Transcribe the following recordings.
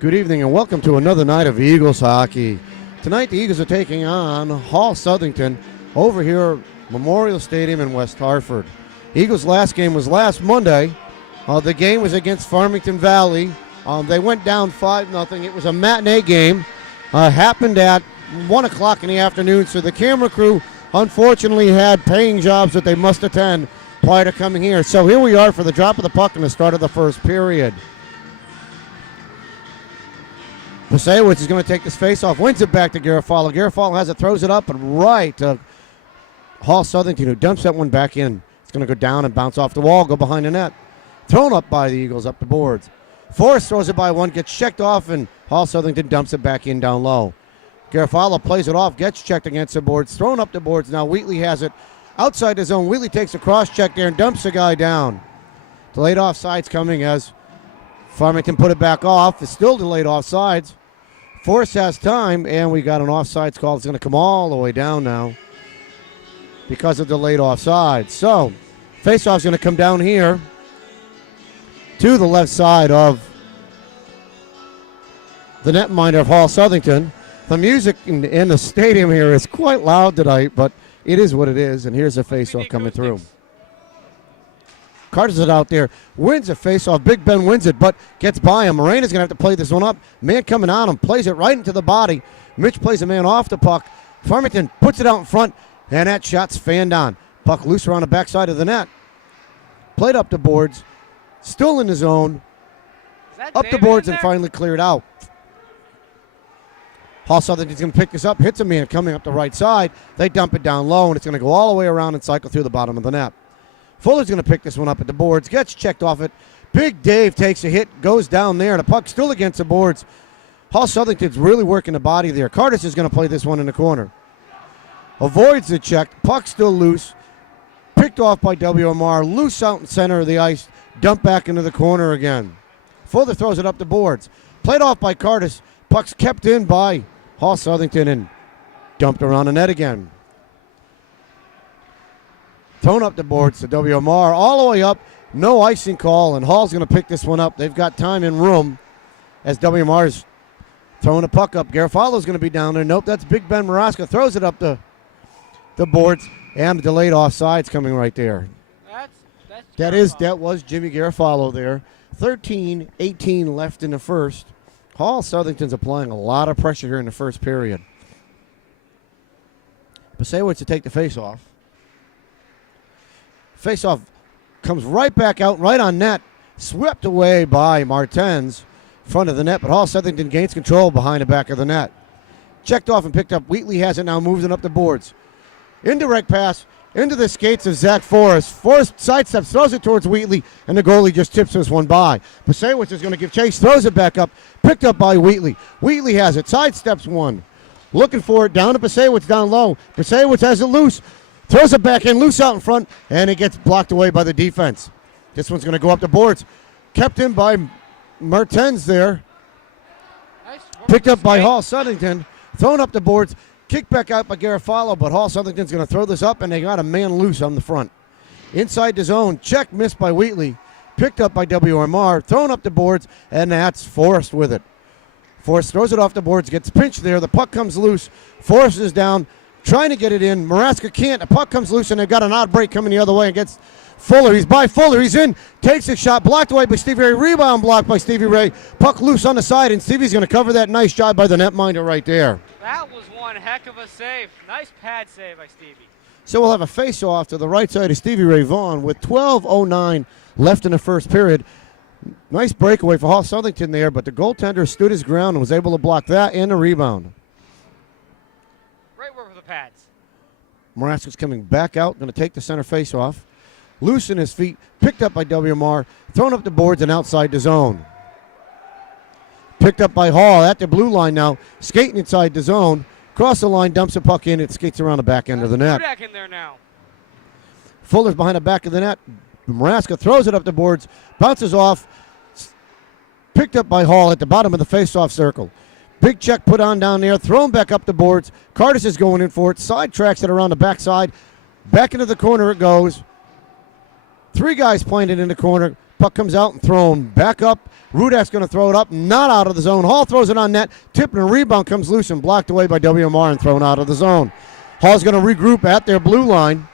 Good evening and welcome to another night of Eagles hockey. Tonight the Eagles are taking on Hall Southington over here at Memorial Stadium in West Hartford. Eagles' last game was last Monday. The game was against Farmington Valley. They went down 5-0. It was a matinee game. Happened at 1 o'clock in the afternoon, so the camera crew unfortunately had paying jobs that they must attend prior to coming here. So here we are for the drop of the puck and the start of the first period. Pasewicz is going to take this face-off, wins it back to Garofalo. Garofalo has it, throws it up and right to Hall Southington, who dumps that one back in. It's going to go down and bounce off the wall, go behind the net. Thrown up by the Eagles up the boards. Forrest throws it by one, gets checked off, and Hall Southington dumps it back in down low. Garofalo plays it off, gets checked against the boards, thrown up the boards. Now Wheatley has it outside the zone. Wheatley takes a cross-check there and dumps the guy down. Delayed offsides coming as Farmington put it back off. It's still delayed offsides. Forrest has time, and we got an offsides call. It's going to come all the way down now because of delayed offsides. So, faceoff's going to come down here to the left side of the netminder of Hall Southington. The music in the stadium here is quite loud tonight, but it is what it is, and here's a faceoff coming through. Carter's it out there, wins a faceoff. Big Ben wins it, but gets by him. Morena's going to have to play this one up. Man coming on him, plays it right into the body. Mitch plays a man off the puck. Farmington puts it out in front, and that shot's fanned on. Puck loose around the backside of the net. Played up the boards, still in the zone. Up the boards and finally cleared out. Hall Southington's going to pick this up, hits a man coming up the right side. They dump it down low, and it's going to go all the way around and cycle through the bottom of the net. Fuller's going to pick this one up at the boards, gets checked off it. Big Dave takes a hit, goes down there, and the puck still against the boards. Hall Southington's really working the body there. Cardis is going to play this one in the corner. Avoids the check, puck still loose. Picked off by WMR, loose out in center of the ice, dumped back into the corner again. Fuller throws it up the boards. Played off by Cardis, puck's kept in by Hall Southington and dumped around the net again. Thrown up the boards to WMR, all the way up, no icing call, and Hall's going to pick this one up. They've got time and room as WMR's throwing the puck up. Garofalo's going to be down there. Nope, that's Big Ben Maraska. Throws it up the boards, and delayed offsides coming right there. That was Jimmy Garofalo there. 13-18 left in the first. Hall Southington's applying a lot of pressure here in the first period. Pasewicz to take the face-off. Face-off comes right back out, right on net. Swept away by Martens, front of the net, but Hall Southington gains control behind the back of the net. Checked off and picked up. Wheatley has it now, moves it up the boards. Indirect pass into the skates of Zach Forrest. Forrest sidesteps, throws it towards Wheatley, and the goalie just tips this one by. Pasewicz is going to give chase, throws it back up, picked up by Wheatley. Wheatley has it, sidesteps one. Looking for it, down to Pasewicz, down low. Pasewicz has it loose. Throws it back in, loose out in front, and it gets blocked away by the defense. This one's going to go up the boards. Kept in by Martens there. Picked up by Hall Southington. Thrown up the boards. Kicked back out by Garofalo, but Hall Southington's going to throw this up, and they got a man loose on the front. Inside the zone, check missed by Wheatley. Picked up by WMR. Thrown up the boards, and that's Forrest with it. Forrest throws it off the boards, gets pinched there. The puck comes loose. Forrest is down. Trying to get it in. Maraska can't. The puck comes loose, and they've got an odd break coming the other way against Fuller. He's by Fuller. He's in. Takes a shot. Blocked away by Stevie Ray. Rebound blocked by Stevie Ray. Puck loose on the side, and Stevie's going to cover that. Nice job by the netminder right there. That was one heck of a save. Nice pad save by Stevie. So we'll have a face-off to the right side of Stevie Ray Vaughn with 12:09 left in the first period. Nice breakaway for Hall Southington there, but the goaltender stood his ground and was able to block that and a rebound. Pads. Maraska's coming back out, going to take the center face-off. Loosen his feet, picked up by WMR, thrown up the boards and outside the zone. Picked up by Hall at the blue line now, skating inside the zone. Cross the line, dumps a puck in, it skates around the back end of the net. Back in there now. Fuller's behind the back of the net. Maraska throws it up the boards, bounces off, picked up by Hall at the bottom of the face-off circle. Big check put on down there, thrown back up the boards. Cardis is going in for it, sidetracks it around the backside. Back into the corner it goes. Three guys playing it in the corner. Puck comes out and thrown back up. Rudak's going to throw it up, not out of the zone. Hall throws it on net. Tip and a rebound comes loose and blocked away by WMR and thrown out of the zone. Hall's going to regroup at their blue line.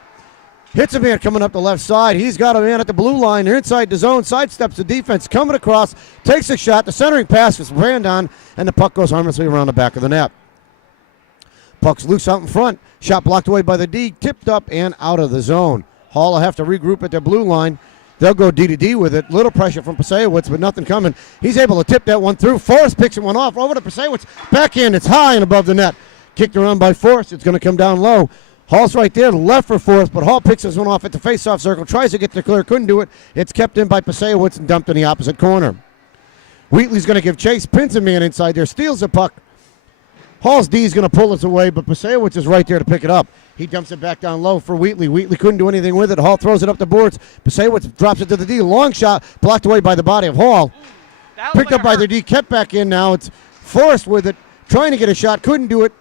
Hits a man coming up the left side. He's got a man at the blue line. They're inside the zone. Sidesteps the defense. Coming across. Takes a shot. The centering pass is Brandon, and the puck goes harmlessly around the back of the net. Puck's loose out in front. Shot blocked away by the D. Tipped up and out of the zone. Hall will have to regroup at their blue line. They'll go D-to-D with it. Little pressure from Pasewicz, but nothing coming. He's able to tip that one through. Forrest picks it one off. Over to Pasewicz. Backhand. It's high and above the net. Kicked around by Forrest. It's going to come down low. Hall's right there. Left for Forrest, but Hall picks this one off at the face-off circle. Tries to get to clear. Couldn't do it. It's kept in by Pasewicz and dumped in the opposite corner. Wheatley's going to give chase. Pins a man inside there. Steals the puck. Hall's D is going to pull this away, but Pasewicz is right there to pick it up. He dumps it back down low for Wheatley. Wheatley couldn't do anything with it. Hall throws it up the boards. Pasewicz drops it to the D. Long shot, blocked away by the body of Hall. Picked up by the D, kept back in now. It's Forrest with it, trying to get a shot. Couldn't do it.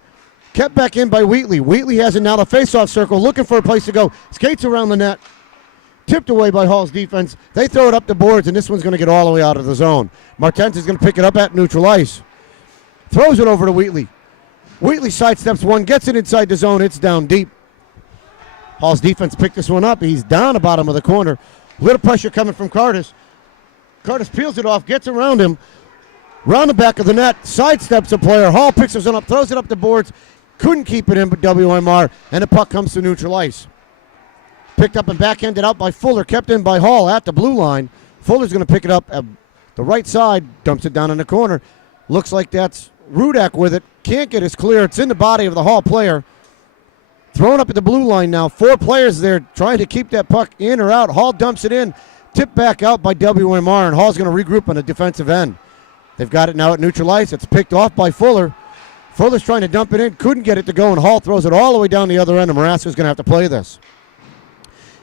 Kept back in by Wheatley. Wheatley has it now, the face-off circle, looking for a place to go. Skates around the net. Tipped away by Hall's defense. They throw it up the boards, and this one's going to get all the way out of the zone. Martens is going to pick it up at neutral ice. Throws it over to Wheatley. Wheatley sidesteps one, gets it inside the zone. It's down deep. Hall's defense picked this one up. He's down the bottom of the corner. Little pressure coming from Curtis. Curtis peels it off, gets around him. Round the back of the net, sidesteps a player. Hall picks this one up, throws it up the boards. Couldn't keep it in, but WMR, and the puck comes to neutral ice. Picked up and backhanded out by Fuller, kept in by Hall at the blue line. Fuller's going to pick it up at the right side, dumps it down in the corner. Looks like that's Rudak with it. Can't get his clear. It's in the body of the Hall player. Thrown up at the blue line now. 4 players there trying to keep that puck in or out. Hall dumps it in. Tipped back out by WMR, and Hall's going to regroup on the defensive end. They've got it now at neutral ice. It's picked off by Fuller. Fuller's trying to dump it in. Couldn't get it to go, and Hall throws it all the way down the other end, and Maraska's going to have to play this.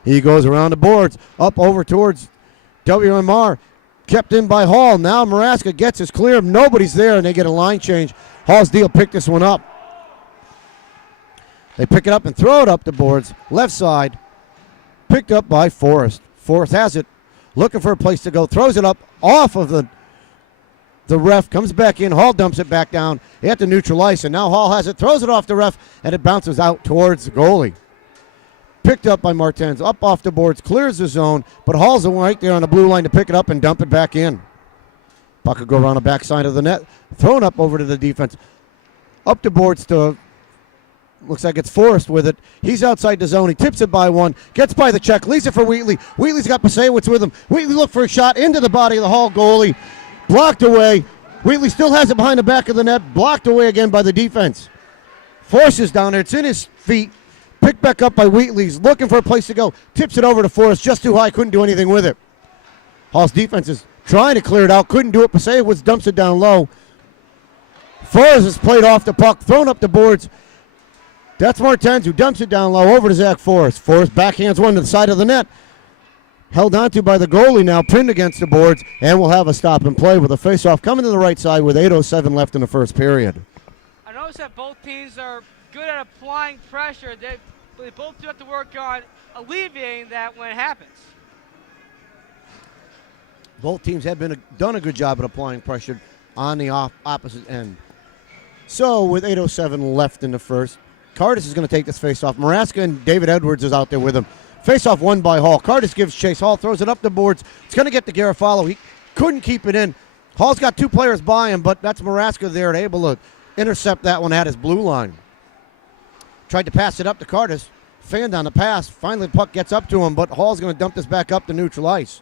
He goes around the boards, up over towards WMR. Kept in by Hall. Now Maraska gets his clear. Nobody's there, and they get a line change. Hall's deal picked this one up. They pick it up and throw it up the boards. Left side. Picked up by Forrest. Forrest has it. Looking for a place to go. Throws it up off of the ref. Comes back in. Hall dumps it back down at the neutral ice. And now Hall has it. Throws it off the ref. And it bounces out towards the goalie. Picked up by Martens. Up off the boards. Clears the zone. But Hall's right there on the blue line to pick it up and dump it back in. Puck will go around the backside of the net. Thrown up over to the defense. Up the boards to, looks like it's Forrest with it. He's outside the zone. He tips it by one. Gets by the check. Leaves it for Wheatley. Wheatley's got Pasewicz with him. Wheatley looked for a shot into the body of the Hall goalie. Blocked away. Wheatley still has it behind the back of the net. Blocked away again by the defense. Forrest is down there. It's in his feet. Picked back up by Wheatley. He's looking for a place to go. Tips it over to Forrest. Just too high. Couldn't do anything with it. Hall's defense is trying to clear it out. Couldn't do it. Pasewicz dumps it down low. Forrest has played off the puck. Thrown up the boards. That's Martens who dumps it down low over to Zach Forrest. Forrest backhands one to the side of the net. Held onto by the goalie now, pinned against the boards, and we'll have a stop and play with a face-off coming to the right side with 8:07 left in the first period. I noticed that both teams are good at applying pressure. They both do have to work on alleviating that when it happens. Both teams have done a good job at applying pressure on the opposite end. So with 8:07 left in the first, Cardis is going to take this face-off. Maraska and David Edwards is out there with him. Face-off won by Hall. Cardis gives chase. Hall throws it up the boards. It's going to get to Garofalo. He couldn't keep it in. Hall's got 2 players by him, but that's Maraska there and able to intercept that one at his blue line. Tried to pass it up to Cardis. Fanned on the pass. Finally, the puck gets up to him, but Hall's going to dump this back up to neutral ice.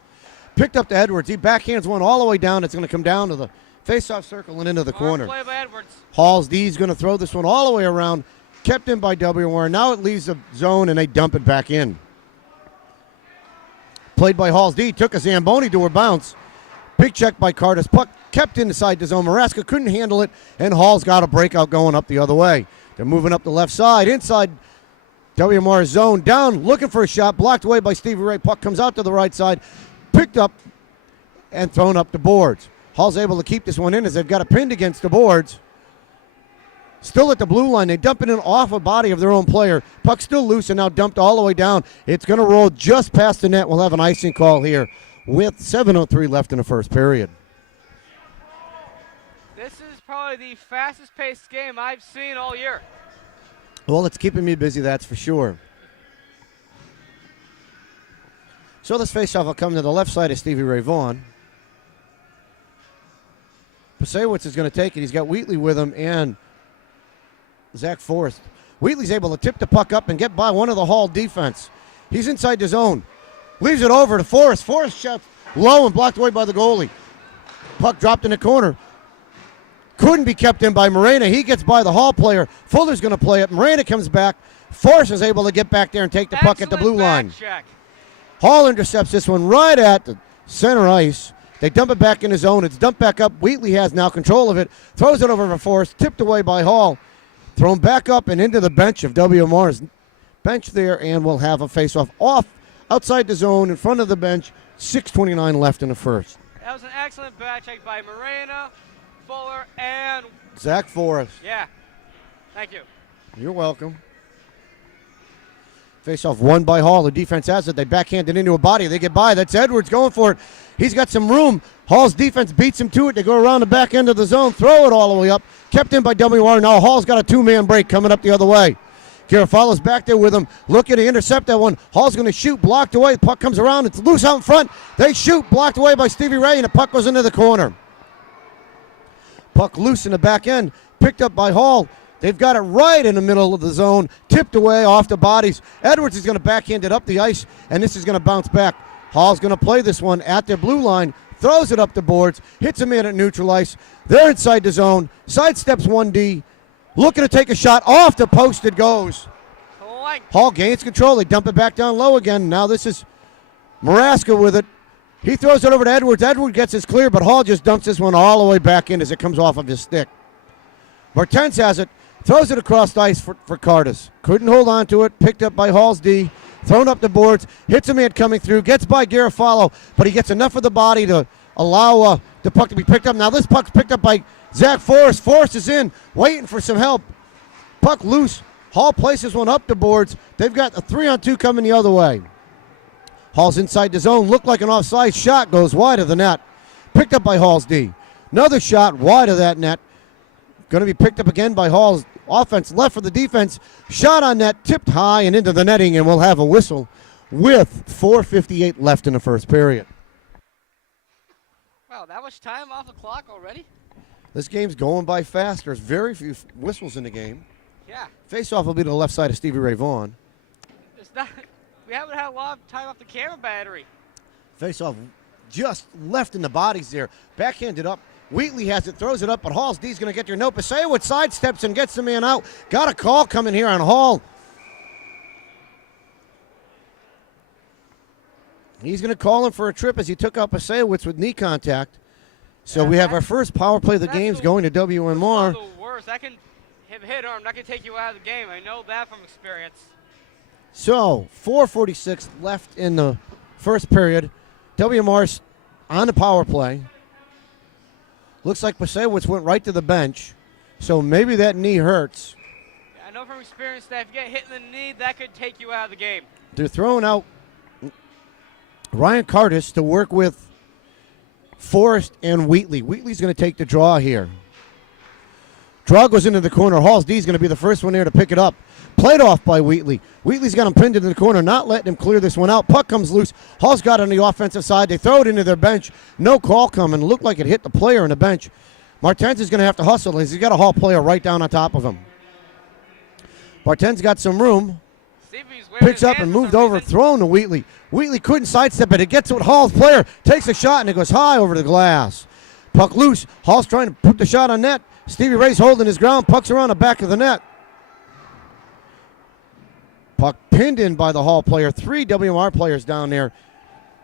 Picked up to Edwards. He backhands one all the way down. It's going to come down to the face-off circle and into the corner. Play by Edwards. Hall's D is going to throw this one all the way around. Kept in by WMR. Now it leaves the zone, and they dump it back in. Played by Hall's D. Took a Zamboni to her bounce. Big check by Cardis. Puck kept inside the zone. Maraska couldn't handle it, and Hall's got a breakout going up the other way. They're moving up the left side. Inside WMR's zone. Down, looking for a shot. Blocked away by Stevie Ray. Puck comes out to the right side. Picked up and thrown up the boards. Hall's able to keep this one in as they've got it pinned against the boards. Still at the blue line. They dump it in off a body of their own player. Puck still loose and now dumped all the way down. It's going to roll just past the net. We'll have an icing call here. with 7:03 left in the first period. This is probably the fastest-paced game I've seen all year. Well, it's keeping me busy, that's for sure. So this faceoff will come to the left side of Stevie Ray Vaughan. Pasewicz is going to take it. He's got Wheatley with him and Zach Forrest. Wheatley's able to tip the puck up and get by one of the Hall defense. He's inside the zone. Leaves it over to Forrest. Forrest shots low and blocked away by the goalie. Puck dropped in the corner. Couldn't be kept in by Morena. He gets by the Hall player. Fuller's going to play it. Morena comes back. Forrest is able to get back there and take the puck at the blue line. Check. Hall intercepts this one right at the center ice. They dump it back in his zone. It's dumped back up. Wheatley has now control of it. Throws it over for Forrest. Tipped away by Hall. Thrown back up and into the bench of WMR's bench there, and we'll have a face-off off outside the zone in front of the bench. 6:29 left in the first. That was an excellent back check by Morena, Fuller, and Zach Forrest. yeah. Thank you. You're welcome. Face-off won by Hall. The defense has it. They backhand it into a body. They get by. That's Edwards going for it. He's got some room. Hall's defense beats him to it. They go around the back end of the zone, throw it all the way up. Kept in by WMR. Now Hall's got a two-man break coming up the other way. Garofalo's back there with him, looking to intercept that one. Hall's going to shoot, blocked away. The puck comes around. It's loose out in front. They shoot, blocked away by Stevie Ray, and the puck goes into the corner. Puck loose in the back end, picked up by Hall. They've got it right in the middle of the zone, tipped away off the bodies. Edwards is going to backhand it up the ice, and this is going to bounce back. Hall's going to play this one at their blue line, throws it up the boards, hits a man at neutral ice. They're inside the zone, sidesteps 1D, looking to take a shot off the post. It goes. Hall gains control. They dump it back down low again. Now this is Maraska with it. He throws it over to Edwards. Edwards gets his clear, but Hall just dumps this one all the way back in as it comes off of his stick. Martens has it. Throws it across the ice for Cardis. Couldn't hold on to it. Picked up by Hall's D. Thrown up the boards. Hits a man coming through. Gets by Garofalo, but he gets enough of the body to allow the puck to be picked up. Now this puck's picked up by Zach Forrest. Forrest is in, waiting for some help. Puck loose. Hall places one up the boards. They've got a 3-on-2 coming the other way. Hall's inside the zone. Looked like an offside shot. Goes wide of the net. Picked up by Hall's D. Another shot wide of that net. Going to be picked up again by Hall's offense. Left for the defense. Shot on net. Tipped high and into the netting, and we'll have a whistle with 4:58 left in the first period. Wow, that much time off the clock already? This game's going by fast. There's very few whistles in the game. Yeah. Face-off will be to the left side of Stevie Ray Vaughan. It's not, we haven't had a lot of time off the camera battery. Face-off just left in the bodies there. Backhanded up. Wheatley has it, throws it up, but Hall's D's going to get your note. Pasewicz sidesteps and gets the man out. Got a call coming here on Hall. He's going to call him for a trip as he took out Pasewicz with knee contact. So we have our first power play of the games going to WMR. That's the worst. That can hit arm. That can take you out of the game. I know that from experience. So 4:46 left in the first period. WMR's on the power play. Looks like Pasewicz went right to the bench, so maybe that knee hurts. Yeah, I know from experience that if you get hit in the knee, that could take you out of the game. They're throwing out Ryan Cardis to work with Forrest and Wheatley. Wheatley's going to take the draw here. Draw goes into the corner. Hall's D is going to be the first one there to pick it up. Played off by Wheatley. Wheatley's got him pinned into the corner, not letting him clear this one out. Puck comes loose. Hall's got it on the offensive side. They throw it into their bench. No call coming. Looked like it hit the player on the bench. Martens is going to have to hustle as he's got a Hall player right down on top of him. Martens got some room. Picks up and moved over, thrown to Wheatley. Wheatley couldn't sidestep it. It gets with Hall's player. Takes a shot and it goes high over the glass. Puck loose. Hall's trying to put the shot on net. Stevie Ray's holding his ground. Puck's around the back of the net. Puck pinned in by the Hall player. 3 WMR players down there.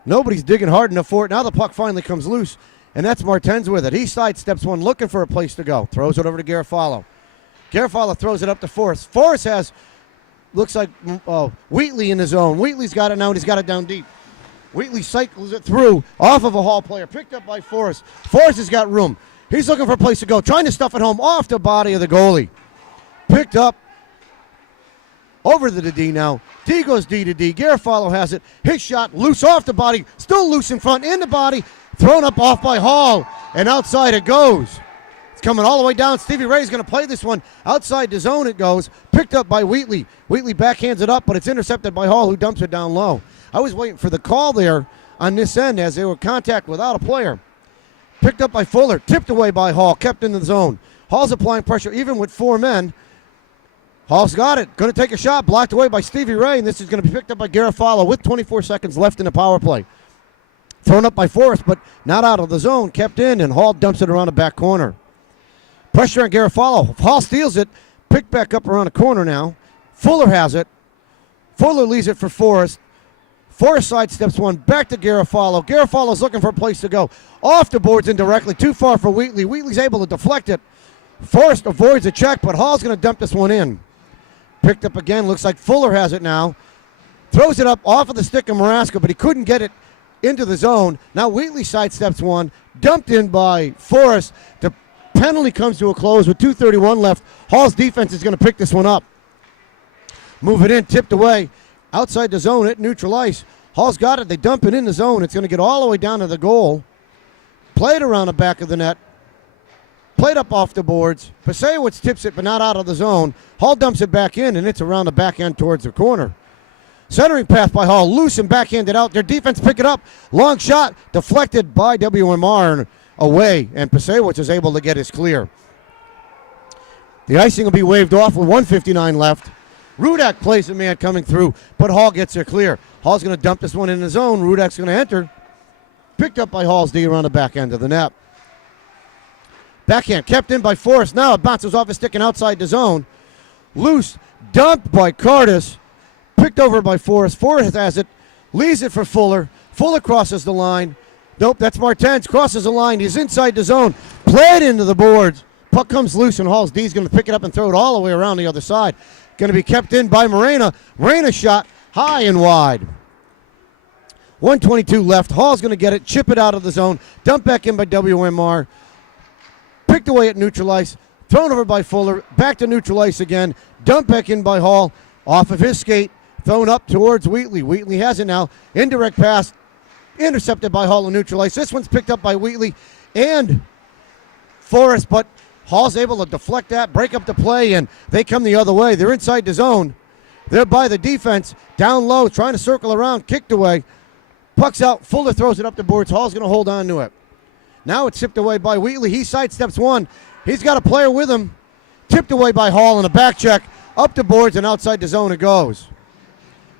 Nobody's digging hard enough for it. Now the puck finally comes loose, and that's Martens with it. He sidesteps one, looking for a place to go. Throws it over to Garofalo. Garofalo throws it up to Forrest. Forrest has, looks like Wheatley in the zone. Wheatley's got it now, and he's got it down deep. Wheatley cycles it through off of a Hall player. Picked up by Forrest. Forrest has got room. He's looking for a place to go. Trying to stuff it home off the body of the goalie. Picked up Over to the D now. D goes D to D. Garofalo has it. His shot loose off the body. Still loose in front, in the body. Thrown up off by Hall. And outside it goes. It's coming all the way down. Stevie Ray's going to play this one. Outside the zone it goes. Picked up by Wheatley. Wheatley backhands it up, but it's intercepted by Hall, who dumps it down low. I was waiting for the call there on this end as they were contact without a player. Picked up by Fuller. Tipped away by Hall. Kept in the zone. Hall's applying pressure even with 4 men. Hall's got it. Going to take a shot. Blocked away by Stevie Ray, and this is going to be picked up by Garofalo with 24 seconds left in the power play. Thrown up by Forrest, but not out of the zone. Kept in, and Hall dumps it around the back corner. Pressure on Garofalo. Hall steals it. Picked back up around the corner now. Fuller has it. Fuller leaves it for Forrest. Forrest sidesteps one. Back to Garofalo. Garofalo's looking for a place to go. Off the boards indirectly. Too far for Wheatley. Wheatley's able to deflect it. Forrest avoids a check, but Hall's going to dump this one in. Picked up again. Looks like Fuller has it now. Throws it up off of the stick of Marasco, but he couldn't get it into the zone. Now Wheatley sidesteps one. Dumped in by Forrest. The penalty comes to a close with 2:31 left. Hall's defense is going to pick this one up. Move it in. Tipped away. Outside the zone at neutral ice. Hall's got it. They dump it in the zone. It's going to get all the way down to the goal. Played around the back of the net. Played up off the boards. Pasewicz tips it, but not out of the zone. Hall dumps it back in, and it's around the back end towards the corner. Centering pass by Hall. Loose and backhanded out. Their defense pick it up. Long shot. Deflected by WMR and away, and Pasewicz is able to get his clear. The icing will be waved off with 1:59 left. Rudak plays a man coming through, but Hall gets there clear. Hall's going to dump this one in the zone. Rudak's going to enter. Picked up by Hall's D around the back end of the net. Backhand kept in by Forrest. Now it bounces off his stick and outside the zone. Loose, dumped by Cardis. Picked over by Forrest. Forrest has it. Leaves it for Fuller. Fuller crosses the line. Nope, that's Martens. Crosses the line. He's inside the zone. Played into the boards. Puck comes loose, and Hall's D's going to pick it up and throw it all the way around the other side. Going to be kept in by Morena. Morena shot high and wide. 1:22 left. Hall's going to get it. Chip it out of the zone. Dump back in by WMR. Picked away at neutral ice. Thrown over by Fuller. Back to neutral ice again. Dump back in by Hall. Off of his skate. Thrown up towards Wheatley. Wheatley has it now. Indirect pass. Intercepted by Hall and neutral ice. This one's picked up by Wheatley and Forrest, but Hall's able to deflect that, break up the play, and they come the other way. They're inside the zone. They're by the defense. Down low, trying to circle around. Kicked away. Puck's out. Fuller throws it up the boards. Hall's going to hold on to it. Now it's tipped away by Wheatley. He sidesteps one. He's got a player with him. Tipped away by Hall in a back check. Up the boards and outside the zone it goes.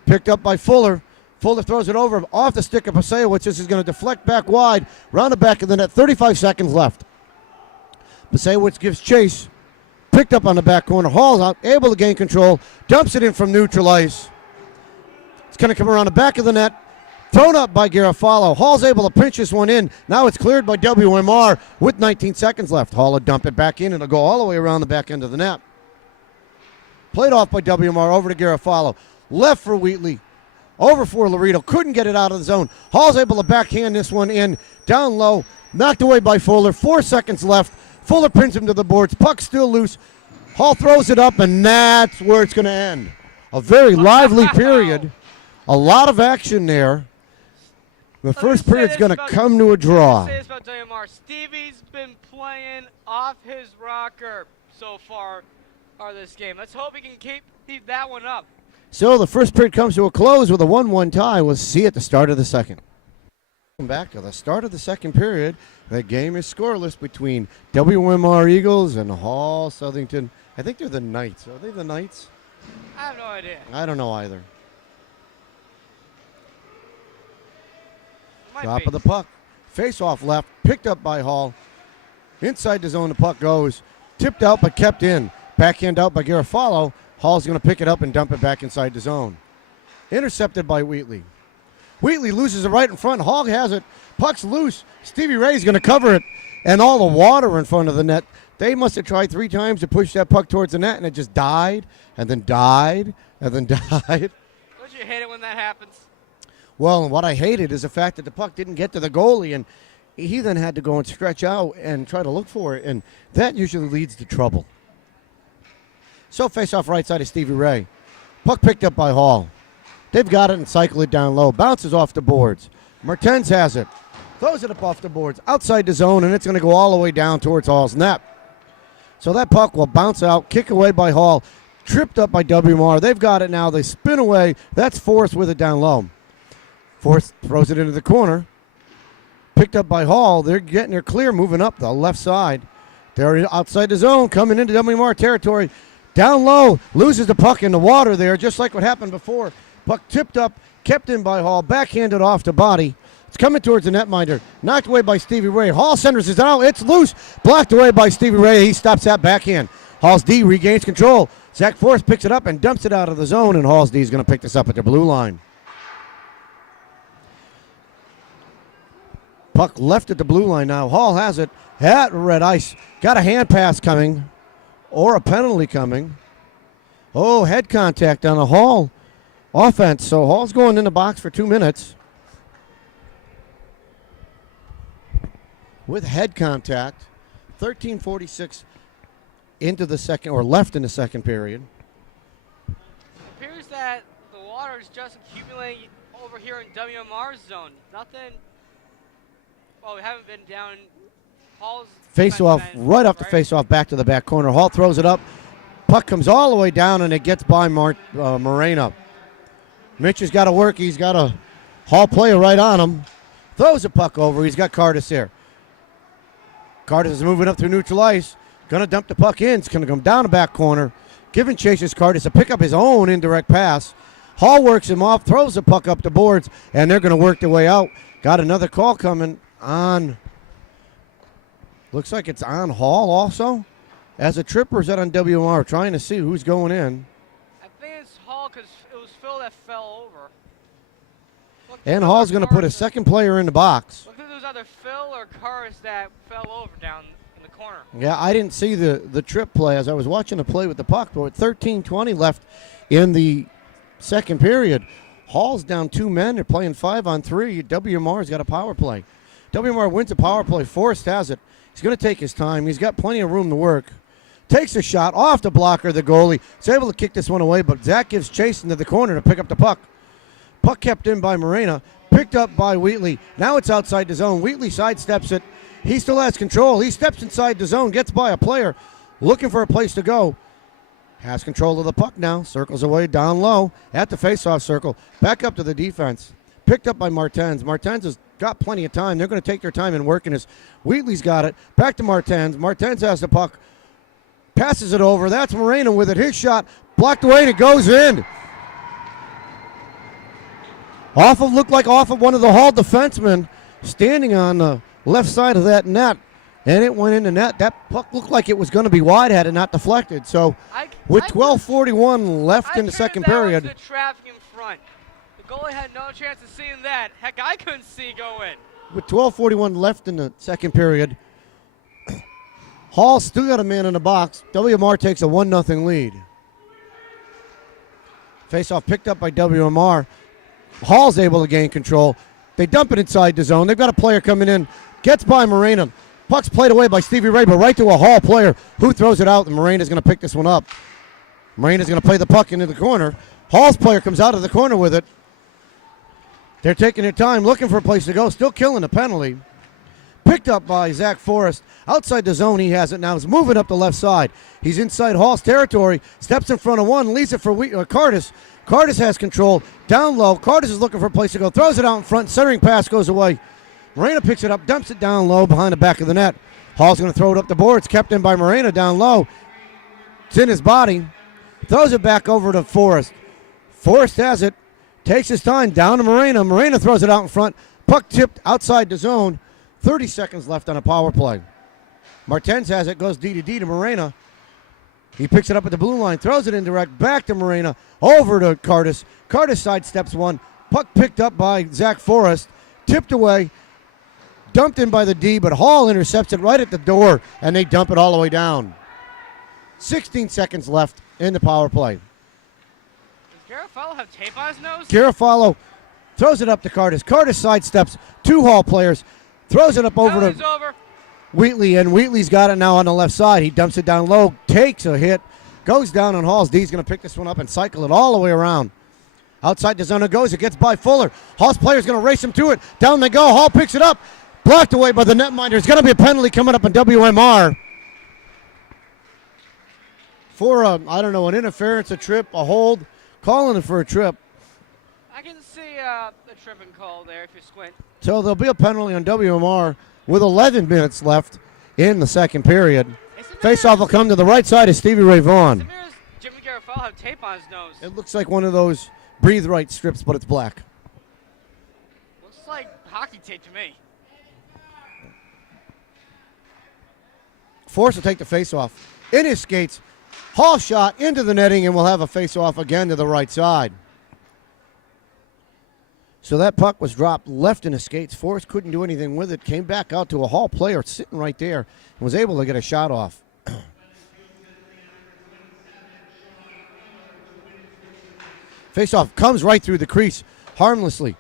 Picked up by Fuller. Fuller throws it over off the stick of Pasewicz. This is going to deflect back wide. Round the back of the net. 35 seconds left. Pasewicz gives chase. Picked up on the back corner. Hall's out, able to gain control. Dumps it in from neutral ice. It's going to come around the back of the net. Thrown up by Garofalo. Hall's able to pinch this one in. Now it's cleared by WMR with 19 seconds left. Hall will dump it back in, and it'll go all the way around the back end of the net. Played off by WMR over to Garofalo. Left for Wheatley. Over for Laredo. Couldn't get it out of the zone. Hall's able to backhand this one in. Down low. Knocked away by Fuller. 4 seconds left. Fuller pins him to the boards. Puck still loose. Hall throws it up, and that's where it's going to end. A very lively period. A lot of action there. The first period's going to come to a draw. Say this about WMR. Stevie's been playing off his rocker so far this game. Let's hope he can keep that one up. So the first period comes to a close with a 1-1 tie. We'll see at the start of the second. Back to the start of the second period. The game is scoreless between WMR Eagles and Hall Southington. I think they're the Knights. Are they the Knights? I have no idea. I don't know either. Might Drop be. of the puck. Face off left. Picked up by Hall. Inside the zone the puck goes. Tipped out but kept in. Backhand out by Garofalo. Hall's going to pick it up and dump it back inside the zone. Intercepted by Wheatley. Wheatley loses it right in front. Hall has it. Puck's loose. Stevie Ray's going to cover it. And all the water in front of the net. They must have tried 3 times to push that puck towards the net, and it just died, and then died, and then died. Don't you hate it when that happens? Well, and what I hated is the fact that the puck didn't get to the goalie, and he then had to go and stretch out and try to look for it, and that usually leads to trouble. So face off right side of Stevie Ray. Puck picked up by Hall. They've got it and cycle it down low. Bounces off the boards. Martens has it. Throws it up off the boards, outside the zone, and it's going to go all the way down towards Hall's net. So that puck will bounce out, kick away by Hall, tripped up by WMR. They've got it now. They spin away. That's Forrest with it down low. Forrest throws it into the corner. Picked up by Hall. They're getting her clear, moving up the left side. They're outside the zone, coming into WMR territory. Down low, loses the puck in the water there, just like what happened before. Puck tipped up, kept in by Hall, backhanded off the body. It's coming towards the netminder. Knocked away by Stevie Ray. Hall centers it out. It's loose. Blocked away by Stevie Ray. He stops that backhand. Hall's D regains control. Zach Forrest picks it up and dumps it out of the zone, and Hall's D is going to pick this up at the blue line. Puck left at the blue line now. Hall has it at red ice. Got a hand pass coming or a penalty coming. Oh, head contact on a Hall offense. So Hall's going in the box for 2 minutes. With head contact, 13:46 into the second, or left in the second period. It appears that the water is just accumulating over here in WMR's zone. Nothing. Well, we haven't been down. Hall's Face off, right off the face off, back to the back corner. Hall throws it up. Puck comes all the way down, and it gets by Moreno. Mitch has got to work. He's got a Hall player right on him. Throws the puck over. He's got Cardis there. Cardis is moving up through neutral ice. Going to dump the puck in. It's going to come down the back corner. Giving chases Cardis to pick up his own indirect pass. Hall works him off, throws the puck up the boards, and they're going to work their way out. Got another call coming on. Looks like it's on Hall also. As a trip, or is that on WMR? Trying to see who's going in. I think it's Hall because it was Phil that fell over. And Hall's going to put a second player in the box. Look, there was either Phil or Cars that fell over down in the corner. Yeah, I didn't see the trip play as I was watching the play with the puck. But with 13:20 left in the second period, Hall's down 2 men. They're playing 5-on-3. WMR's got a power play. WMR wins a power play. Forrest has it. He's going to take his time. He's got plenty of room to work. Takes a shot off the blocker, the goalie. He's able to kick this one away, but Zach gives chase into the corner to pick up the puck. Puck kept in by Moreno, picked up by Wheatley. Now it's outside the zone. Wheatley sidesteps it. He still has control. He steps inside the zone, gets by a player, looking for a place to go. Has control of the puck now. Circles away down low at the faceoff circle. Back up to the defense. Picked up by Martens. Martens has got plenty of time. They're going to take their time and working this. Wheatley's got it. Back to Martens. Martens has the puck. Passes it over. That's Moreno with it. His shot blocked away and it goes in. Looked like off of one of the Hall defensemen standing on the left side of that net, and it went in the net. That puck looked like it was going to be wide had it not deflected. So with 12:41 left in the second period. The traffic in front. The goalie had no chance of seeing that. Heck, I couldn't see go in. With 12:41 left in the second period, Hall still got a man in the box. WMR takes a 1-0 lead. Faceoff picked up by WMR. Hall's able to gain control. They dump it inside the zone. They've got a player coming in. Gets by Moreno. Puck's played away by Stevie Ray, but right to a Hall player who throws it out, and Morena's going to pick this one up. Morena's going to play the puck into the corner. Hall's player comes out of the corner with it. They're taking their time, looking for a place to go. Still killing the penalty. Picked up by Zach Forrest. Outside the zone, he has it now. He's moving up the left side. He's inside Hall's territory. Steps in front of one. Leaves it for Cardis. Cardis has control. Down low. Cardis is looking for a place to go. Throws it out in front. Centering pass goes away. Moreno picks it up. Dumps it down low behind the back of the net. Hall's going to throw it up the boards. Kept in by Moreno down low. It's in his body. Throws it back over to Forrest. Forrest has it. Takes his time. Down to Moreno. Moreno throws it out in front. Puck tipped outside the zone. 30 seconds left on a power play. Martens has it. Goes D to Moreno. He picks it up at the blue line, throws it indirect, back to Moreno, over to Cardis. Cardis sidesteps one. Puck picked up by Zach Forrest, tipped away, dumped in by the D, but Hall intercepts it right at the door, and they dump it all the way down. 16 seconds left in the power play. Does Garofalo have tape on his nose? Garofalo throws it up to Cardis. Cardis sidesteps 2 Hall players, throws it up over to Wheatley, and Wheatley's got it now on the left side. He dumps it down low, takes a hit, Goes down on Hall's D. He's going to pick this one up and cycle it all the way around. Outside the zone it goes. It gets by Fuller. Hall's player's going to race him to it. Down they go. Hall picks it up. Blocked away by the netminder. There's going to be a penalty coming up in WMR. For I don't know, an interference, a trip, a hold. Calling it for a trip. I can see the tripping call there if you squint. So there'll be a penalty on WMR with 11 minutes left in the second period. Face-off will come to the right side of Stevie Ray Vaughan. Jimmy Garofalo have tape on his nose. It looks like one of those breathe right strips, but it's black. Looks like hockey tape to me. Force will take the face-off. In his skates, Hall shot into the netting, and we'll have a face-off again to the right side. So that puck was dropped left in his skates. Force couldn't do anything with it. Came back out to a Hall player sitting right there and was able to get a shot off. Face-off comes right through the crease harmlessly.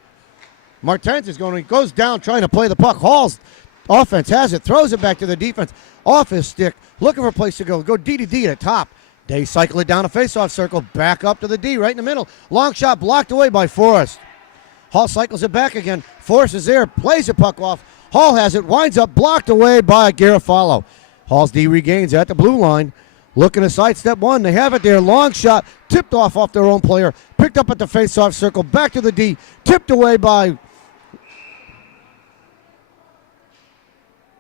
Martens goes down trying to play the puck. Hall's offense has it, throws it back to the defense. Off his stick, looking for a place to go. Go D to D at top. They cycle it down a face-off circle, back up to the D right in the middle. Long shot blocked away by Forrest. Hall cycles it back again. Forrest is there, plays the puck off. Hall has it, winds up, blocked away by Garofalo. Hall's D regains at the blue line. Looking to sidestep one. They have it there. Long shot, tipped off their own player. Picked up at the face-off circle, back to the D. Tipped away by...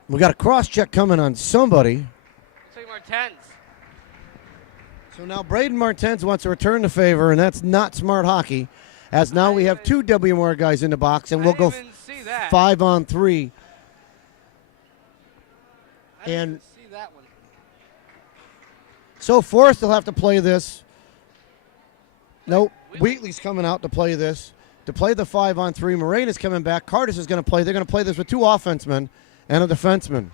We got a cross-check coming on somebody. Looks like Martens. So now Braden Martens wants to return the favor, and that's not smart hockey. As now we have two WMR guys in the box, and we'll go 5-on-3. And see that one. So Forrest will have to play this. Nope. Wheatley's coming out to play this. To play the 5-on-3. Moraine is coming back. Cardis is going to play. They're going to play this with two offensemen and a defenseman.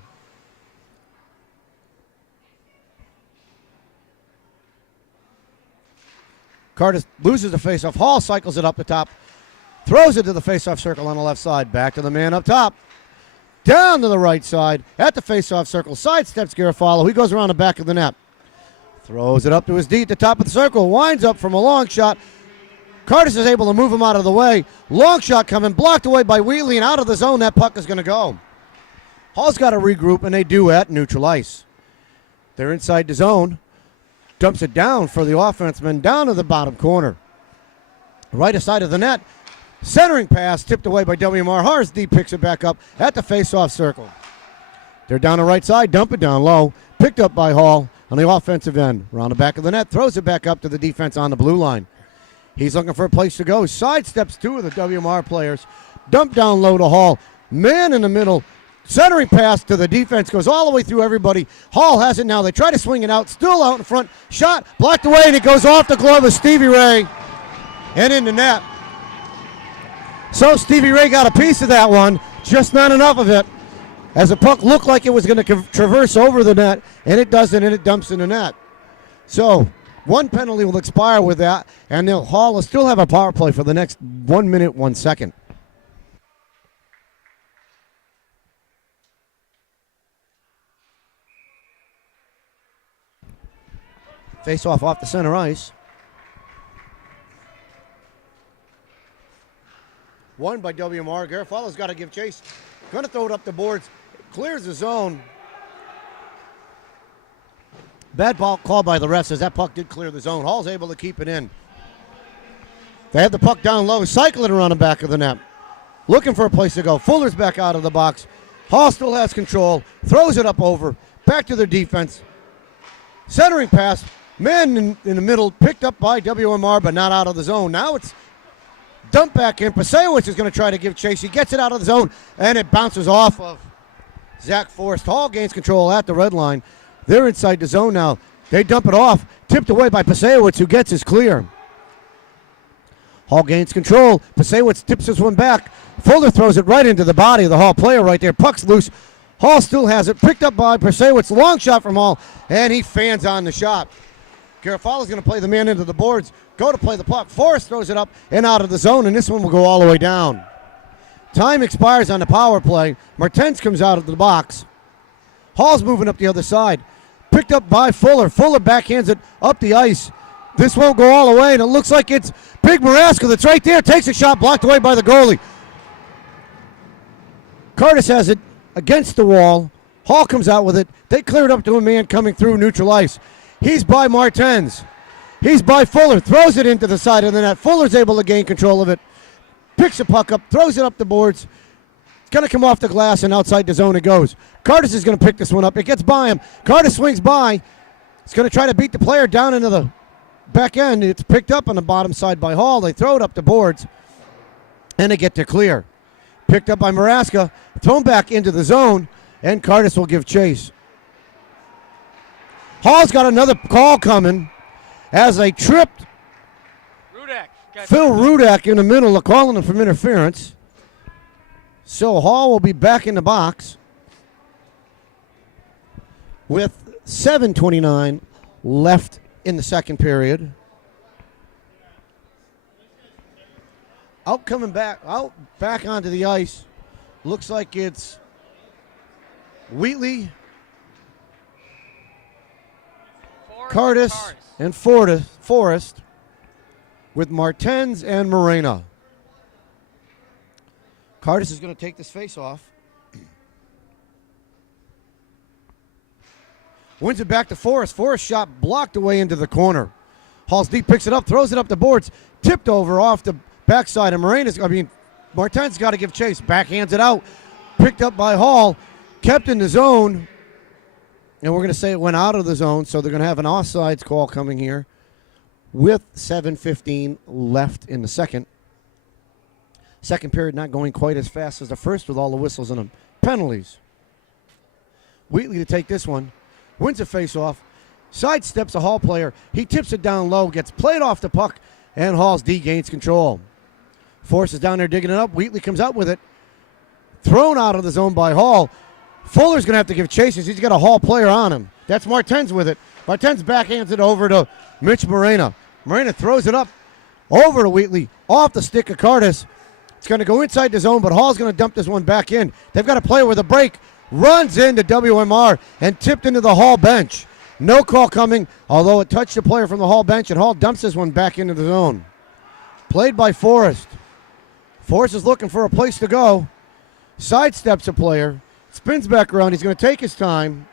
Cardis loses the faceoff. Hall cycles it up the top. Throws it to the faceoff circle on the left side. Back to the man up top. Down to the right side. At the faceoff circle. Sidesteps Garofalo. He goes around the back of the net. Throws it up to his D at the top of the circle. Winds up from a long shot. Cardis is able to move him out of the way. Long shot coming. Blocked away by Wheatley, and out of the zone that puck is going to go. Hall's got to regroup, and they do at neutral ice. They're inside the zone. Dumps it down for the offenseman down to the bottom corner. Right side of the net. Centering pass tipped away by WMR. Harsd picks it back up at the face-off circle. They're down the right side. Dump it down low. Picked up by Hall on the offensive end. Around the back of the net. Throws it back up to the defense on the blue line. He's looking for a place to go. Sidesteps two of the WMR players. Dump down low to Hall. Man in the middle. Centering pass to the defense, goes all the way through everybody. Hall has it now. They try to swing it out. Still out in front. Shot blocked away, and it goes off the glove of Stevie Ray and in the net. So Stevie Ray got a piece of that one, just not enough of it. As the puck looked like it was going to traverse over the net, and it doesn't, and it dumps in the net. So one penalty will expire with that, and Hall will still have a power play for the next 1 minute, 1 second. Face-off off the center ice. Won by WMR. Garofalo's got to give chase. Going to throw it up the boards. Clears the zone. Bad ball called by the refs as that puck did clear the zone. Hall's able to keep it in. They have the puck down low. Cycle it around the back of the net. Looking for a place to go. Fuller's back out of the box. Hall still has control. Throws it up over. Back to their defense. Centering pass. Man in the middle, picked up by WMR, but not out of the zone. Now it's dumped back in. Pasewicz is going to try to give chase. He gets it out of the zone, and it bounces off of Zach Forrest. Hall gains control at the red line. They're inside the zone now. They dump it off. Tipped away by Pasewicz, who gets his clear. Hall gains control. Pasewicz tips this one back. Fuller throws it right into the body of the Hall player right there. Puck's loose. Hall still has it. Picked up by Pasewicz. Long shot from Hall, and he fans on the shot. Garofalo's going to play the man into the boards, go to play the puck. Forrest throws it up and out of the zone, and this one will go all the way down. Time expires on the power play. Martens comes out of the box. Hall's moving up the other side. Picked up by Fuller. Fuller backhands it up the ice. This won't go all the way, and it looks like it's Big Marasco that's right there. Takes a shot, blocked away by the goalie. Curtis has it against the wall. Hall comes out with it. They clear it up to a man coming through neutral ice. He's by Martens. He's by Fuller. Throws it into the side of the net. Fuller's able to gain control of it. Picks the puck up. Throws it up the boards. It's going to come off the glass, and outside the zone it goes. Curtis is going to pick this one up. It gets by him. Curtis swings by. He's going to try to beat the player down into the back end. It's picked up on the bottom side by Hall. They throw it up the boards, and they get to clear. Picked up by Marasco. Thrown back into the zone, and Curtis will give chase. Hall's got another call coming as they tripped Phil Rudak in the middle of calling him from interference. So Hall will be back in the box with 7:29 left in the second period. Out back onto the ice. Looks like it's Wheatley, Curtis, and Forrest with Martens and Morena. Curtis is going to take this face off. Wins it back to Forrest. Forrest shot blocked away into the corner. Hall's deep picks it up, throws it up the boards, tipped over off the backside. And Martens got to give chase. Backhands it out. Picked up by Hall. Kept in the zone. And we're going to say it went out of the zone, so they're going to have an offsides call coming here with 7:15 left in the second. Second period not going quite as fast as the first with all the whistles and the penalties. Wheatley to take this one. Wins a face-off. Sidesteps a Hall player. He tips it down low. Gets played off the puck. And Hall's D gains control. Force is down there digging it up. Wheatley comes out with it. Thrown out of the zone by Hall. Fuller's going to have to give chases. He's got a Hall player on him. That's Martens with it. Martens backhands it over to Mitch Morena. Morena throws it up over to Wheatley. Off the stick of Curtis. It's going to go inside the zone, but Hall's going to dump this one back in. They've got a player with a break. Runs into WMR and tipped into the Hall bench. No call coming, although it touched a player from the Hall bench, and Hall dumps this one back into the zone. Played by Forrest. Forrest is looking for a place to go. Sidesteps a player. Spins back around. He's going to take his time.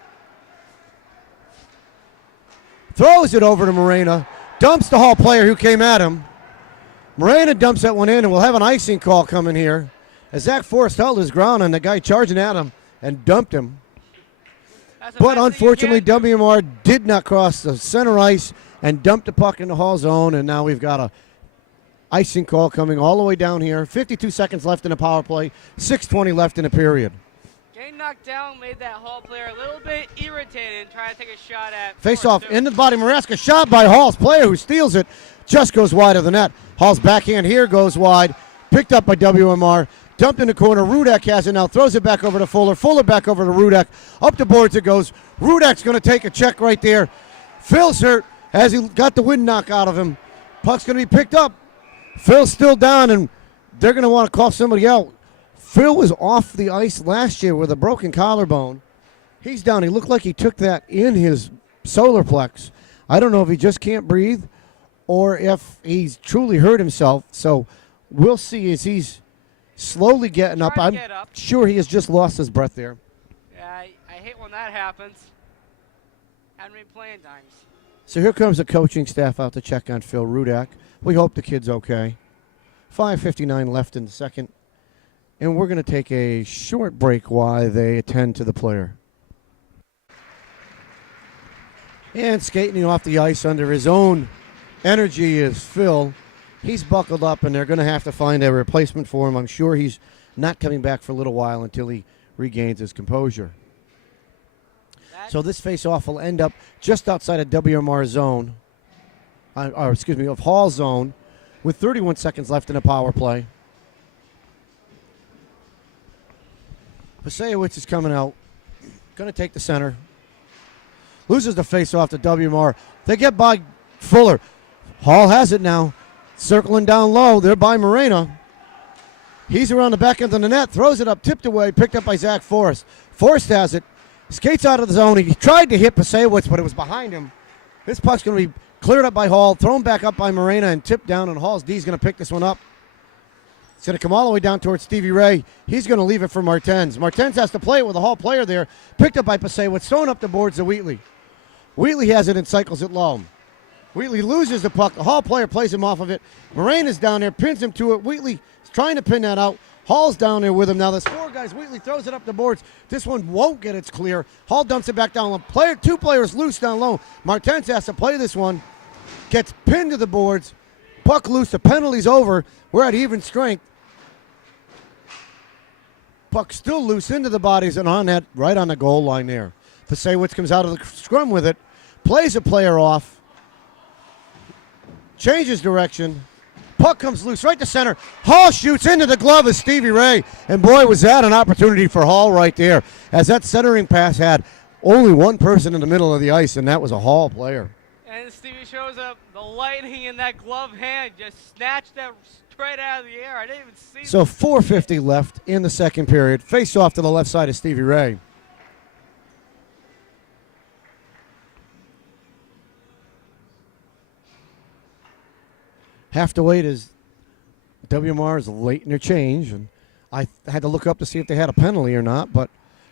Throws it over to Morena. Dumps the Hall player who came at him. Morena dumps that one in, and we'll have an icing call coming here as Zach Forrest held his ground on the guy charging at him and dumped him. But unfortunately, WMR did not cross the center ice and dumped the puck in the Hall zone, and now we've got a icing call coming all the way down here. 52 seconds left in the power play, 6:20 left in the period. Getting knocked down made that Hall player a little bit irritated trying to take a shot at face off into the body. Marasco shot by Hall's player who steals it, just goes wide of the net. Hall's backhand here goes wide, picked up by WMR. Dumped in the corner. Rudak has it now. Throws it back over to Fuller. Fuller back over to Rudak. Up the boards it goes. Rudak's going to take a check right there. Phil's hurt as he got the wind knock out of him. Puck's going to be picked up. Phil's still down, and they're going to want to call somebody out. Phil was off the ice last year with a broken collarbone. He's down. He looked like he took that in his solar plex. I don't know if he just can't breathe or if he's truly hurt himself. So we'll see as he's slowly getting up. I'm sure he has just lost his breath there. Yeah, I hate when that happens. Hadn't been playing times. So here comes the coaching staff out to check on Phil Rudak. We hope the kid's okay. 5:59 left in the second. And we're going to take a short break while they attend to the player. And skating off the ice under his own energy is Phil. He's buckled up, and they're going to have to find a replacement for him. I'm sure he's not coming back for a little while until he regains his composure. So this face-off will end up just outside of WMR zone, of Hall zone, with 31 seconds left in the power play. Pasejewicz is coming out, going to take the center. Loses the face-off to WMR. They get by Fuller. Hall has it now. Circling down low, they're by Morena. He's around the back end of the net, throws it up, tipped away, picked up by Zach Forrest. Forrest has it, Skates out of the zone. He tried to hit Pasewicz, but it was behind him. This puck's going to be cleared up by Hall, thrown back up by Morena, and tipped down, and Hall's D is going to pick this one up. It's going to come all the way down towards Stevie Ray. He's going to leave it for Martens. Martens has to play it with a Hall player there. Picked up by Pasewicz, thrown up the boards to Wheatley. Wheatley has it and cycles it low. Wheatley loses the puck. The Hall player plays him off of it. Morena's down there, pins him to it. Wheatley is trying to pin that out. Hall's down there with him. Now there's 4 guys. Wheatley throws it up the boards. This one won't get its clear. Hall dumps it back down low. 2 players loose down low. Martens has to play this one. Gets pinned to the boards. Puck loose. The penalty's over. We're at even strength. Puck still loose into the bodies and on that, right on the goal line there. Pasewicz comes out of the scrum with it. Plays a player off. Changes direction. Puck comes loose right to center. Hall shoots into the glove of Stevie Ray. And boy, was that an opportunity for Hall right there. As that centering pass had only one person in the middle of the ice, and that was a Hall player. And Stevie shows up, the lightning in that glove hand, just snatched that straight out of the air. I didn't even see So 4:50 left in the second period. Face off to the left side of Stevie Ray. Have to wait as WMR is late in their change, and I had to look up to see if they had a penalty or not, but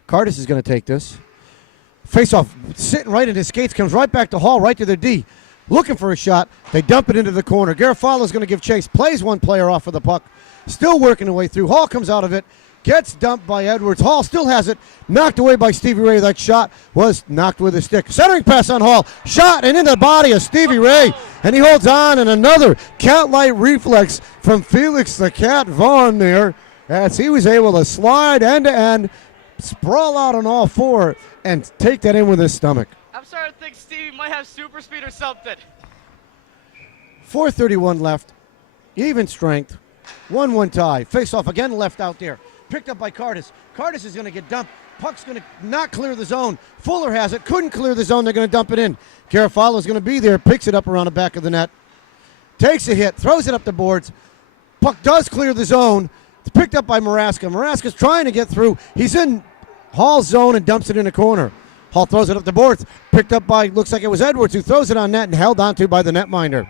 Cardis is going to take this. Face-off, sitting right in his skates, comes right back to Hall, right to their D. Looking for a shot. They dump it into the corner. Garofalo's going to give chase. Plays one player off of the puck. Still working the way through. Hall comes out of it. Gets dumped by Edwards. Hall still has it. Knocked away by Stevie Ray. That shot was knocked with a stick. Centering pass on Hall. Shot and into the body of Stevie Ray. And he holds on, and another cat-like reflex from Felix the Cat Vaughn there as he was able to slide end-to-end, sprawl out on all 4, and take that in with his stomach. I'm starting to think Stevie might have super speed or something. 4:31 left. Even strength. 1-1 tie. Face-off again left out there. Picked up by Cardis. Cardis is going to get dumped. Puck's going to not clear the zone. Fuller has it. Couldn't clear the zone. They're going to dump it in. Garofalo's going to be there. Picks it up around the back of the net. Takes a hit. Throws it up the boards. Puck does clear the zone. It's picked up by Maraska. Maraska's trying to get through. He's in Hall's zone and dumps it in the corner. Hall throws it up the boards. Picked up by, looks like it was Edwards, who throws it on net and held onto by the netminder.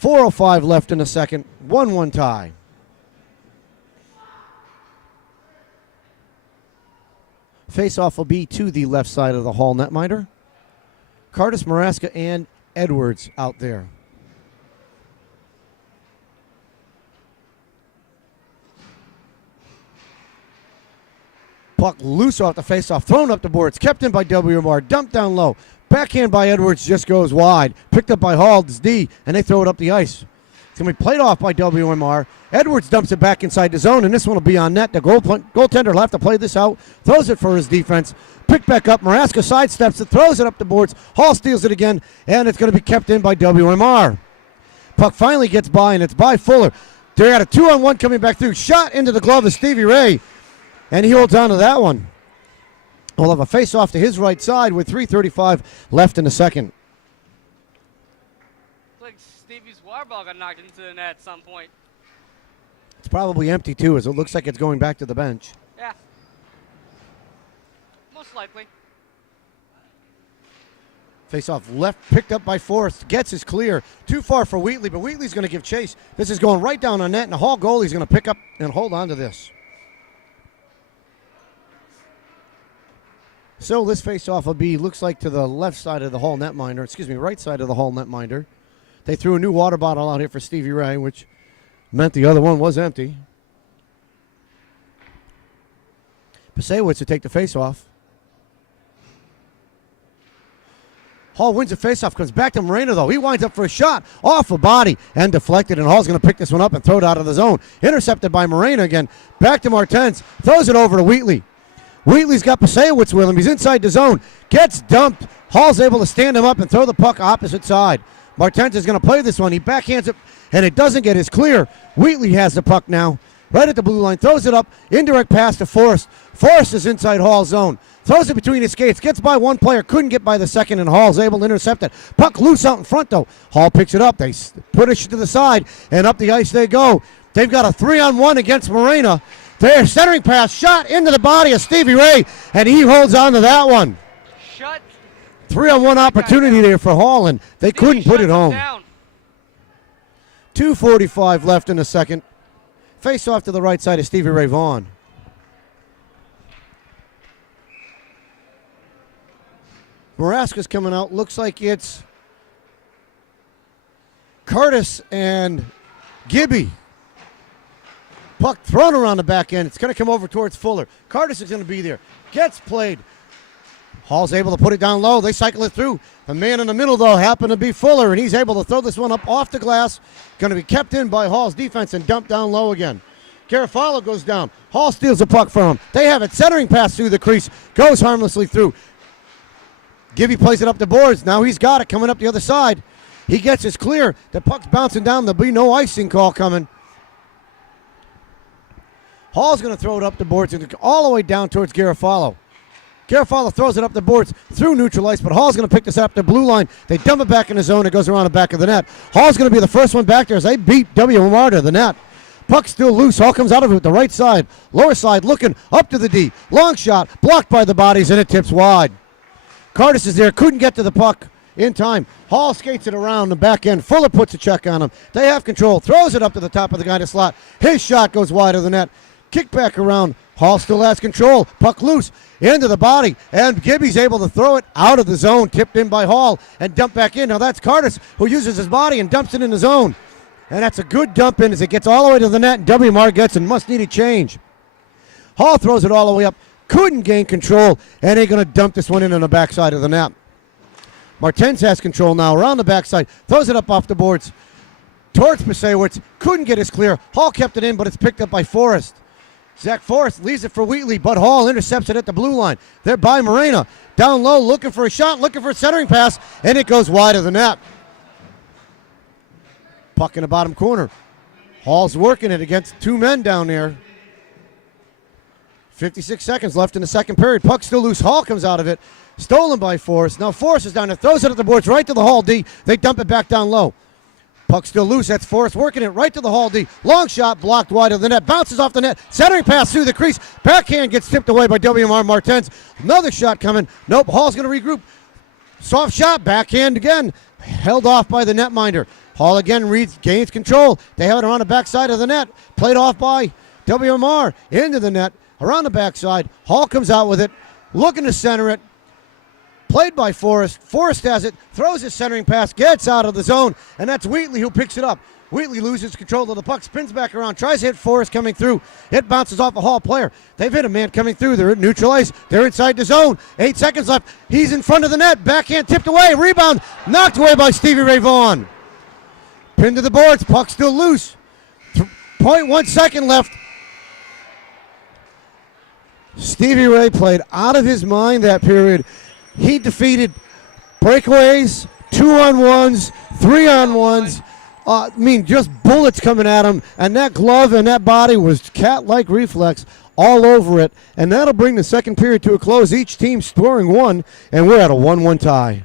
4:05 left in the second. 1-1 tie. Face-off will be to the left side of the Hall netminder. Cardis, Maraska, and Edwards out there. Puck loose off the face-off, thrown up the boards, kept in by WMR, dumped down low. Backhand by Edwards just goes wide. Picked up by Hall's D, and they throw it up the ice. It's going to be played off by WMR. Edwards dumps it back inside the zone, and this one will be on net. The goaltender will have to play this out. Throws it for his defense. Picked back up. Maraska sidesteps it, throws it up the boards. Hall steals it again, and it's going to be kept in by WMR. Puck finally gets by, and it's by Fuller. They got a 2-on-1 coming back through. Shot into the glove of Stevie Ray, and he holds on to that one. We'll have a face-off to his right side with 3:35 left in the second. Like Stevie's water ball got knocked into the net at some point. It's probably empty, too, as it looks like it's going back to the bench. Yeah. Most likely. Face-off left, picked up by Forrest. Gets his clear. Too far for Wheatley, but Wheatley's going to give chase. This is going right down on net, and the Hall goalie's going to pick up and hold on to this. So this face-off will be, looks like, to the left side of the Hall netminder. Excuse me, right side of the Hall netminder. They threw a new water bottle out here for Stevie Ray, which meant the other one was empty. Pasewicz to take the face-off. Hall wins the face-off, comes back to Moreno, though. He winds up for a shot off a body and deflected, and Hall's going to pick this one up and throw it out of the zone. Intercepted by Moreno again. Back to Martens. Throws it over to Wheatley. Wheatley's got Pasewicz with him. He's inside the zone. Gets dumped. Hall's able to stand him up and throw the puck opposite side. Martens is going to play this one. He backhands it, and it doesn't get his clear. Wheatley has the puck now. Right at the blue line. Throws it up. Indirect pass to Forrest. Forrest is inside Hall's zone. Throws it between his skates. Gets by one player. Couldn't get by the second, and Hall's able to intercept it. Puck loose out in front, though. Hall picks it up. They push it to the side, and up the ice they go. They've got a 3-on-1 against Morena. There, centering pass, shot into the body of Stevie Ray, and he holds on to that one. Shut. 3-on-1 opportunity there for Hall, and they couldn't put it home. Down. 2:45 left in the second. Face off to the right side of Stevie Ray Vaughan. Maraska's coming out. Looks like it's Curtis and Gibby. Puck thrown around the back end. It's going to come over towards Fuller. Curtis is going to be there. Gets played. Hall's able to put it down low. They cycle it through. The man in the middle, though, happened to be Fuller, and he's able to throw this one up off the glass. Going to be kept in by Hall's defense and dumped down low again. Garofalo goes down. Hall steals the puck from him. They have it. Centering pass through the crease. Goes harmlessly through. Gibby plays it up the boards. Now he's got it coming up the other side. He gets his clear. The puck's bouncing down. There'll be no icing call coming. Hall's going to throw it up the boards and all the way down towards Garofalo. Garofalo throws it up the boards through neutral ice, but Hall's going to pick this up the blue line. They dump it back in the zone. It goes around the back of the net. Hall's going to be the first one back there as they beat WMR to the net. Puck still loose. Hall comes out of it with the right side. Lower side looking up to the D. Long shot blocked by the bodies, and it tips wide. Curtis is there. Couldn't get to the puck in time. Hall skates it around the back end. Fuller puts a check on him. They have control. Throws it up to the top of the guy in the slot. His shot goes wide of the net. Kick back around. Hall still has control. Puck loose into the body, and Gibby's able to throw it out of the zone, tipped in by Hall, and dump back in. Now that's Curtis, who uses his body and dumps it in the zone. And that's a good dump in as it gets all the way to the net, and WMR gets and must need a change. Hall throws it all the way up. Couldn't gain control, and they're going to dump this one in on the backside of the net. Martens has control now around the backside. Throws it up off the boards towards Pasewicz. Couldn't get his clear. Hall kept it in, but it's picked up by Forrest. Zach Forrest leaves it for Wheatley, but Hall intercepts it at the blue line. They're by Morena. Down low, looking for a shot, looking for a centering pass, and it goes wide of the net. Puck in the bottom corner. Hall's working it against two men down there. 56 seconds left in the second period. Puck still loose. Hall comes out of it. Stolen by Forrest. Now Forrest is down there, throws it at the boards right to the Hall D. They dump it back down low. Puck still loose. That's Forrest working it right to the Hall D. Long shot blocked wide of the net. Bounces off the net. Centering pass through the crease. Backhand gets tipped away by WMR Martens. Another shot coming. Nope. Hall's going to regroup. Soft shot. Backhand again. Held off by the netminder. Hall again gains control. They have it around the backside of the net. Played off by WMR into the net. Around the backside. Hall comes out with it. Looking to center it. Played by Forrest. Forrest has it, throws his centering pass, gets out of the zone, and that's Wheatley who picks it up. Wheatley loses control of the puck, spins back around, tries to hit Forrest coming through. It bounces off a Hall player. They've hit a man coming through. They're at neutral ice. They're inside the zone. 8 seconds left. He's in front of the net. Backhand tipped away. Rebound knocked away by Stevie Ray Vaughan. Pinned to the boards. Puck still loose. 0.1 second left. Stevie Ray played out of his mind that period. He defeated breakaways, 2-on-1s, 3-on-1s. Just bullets coming at him. And that glove and that body was cat-like reflex all over it. And that'll bring the second period to a close. Each team scoring one, and we're at a 1-1 tie.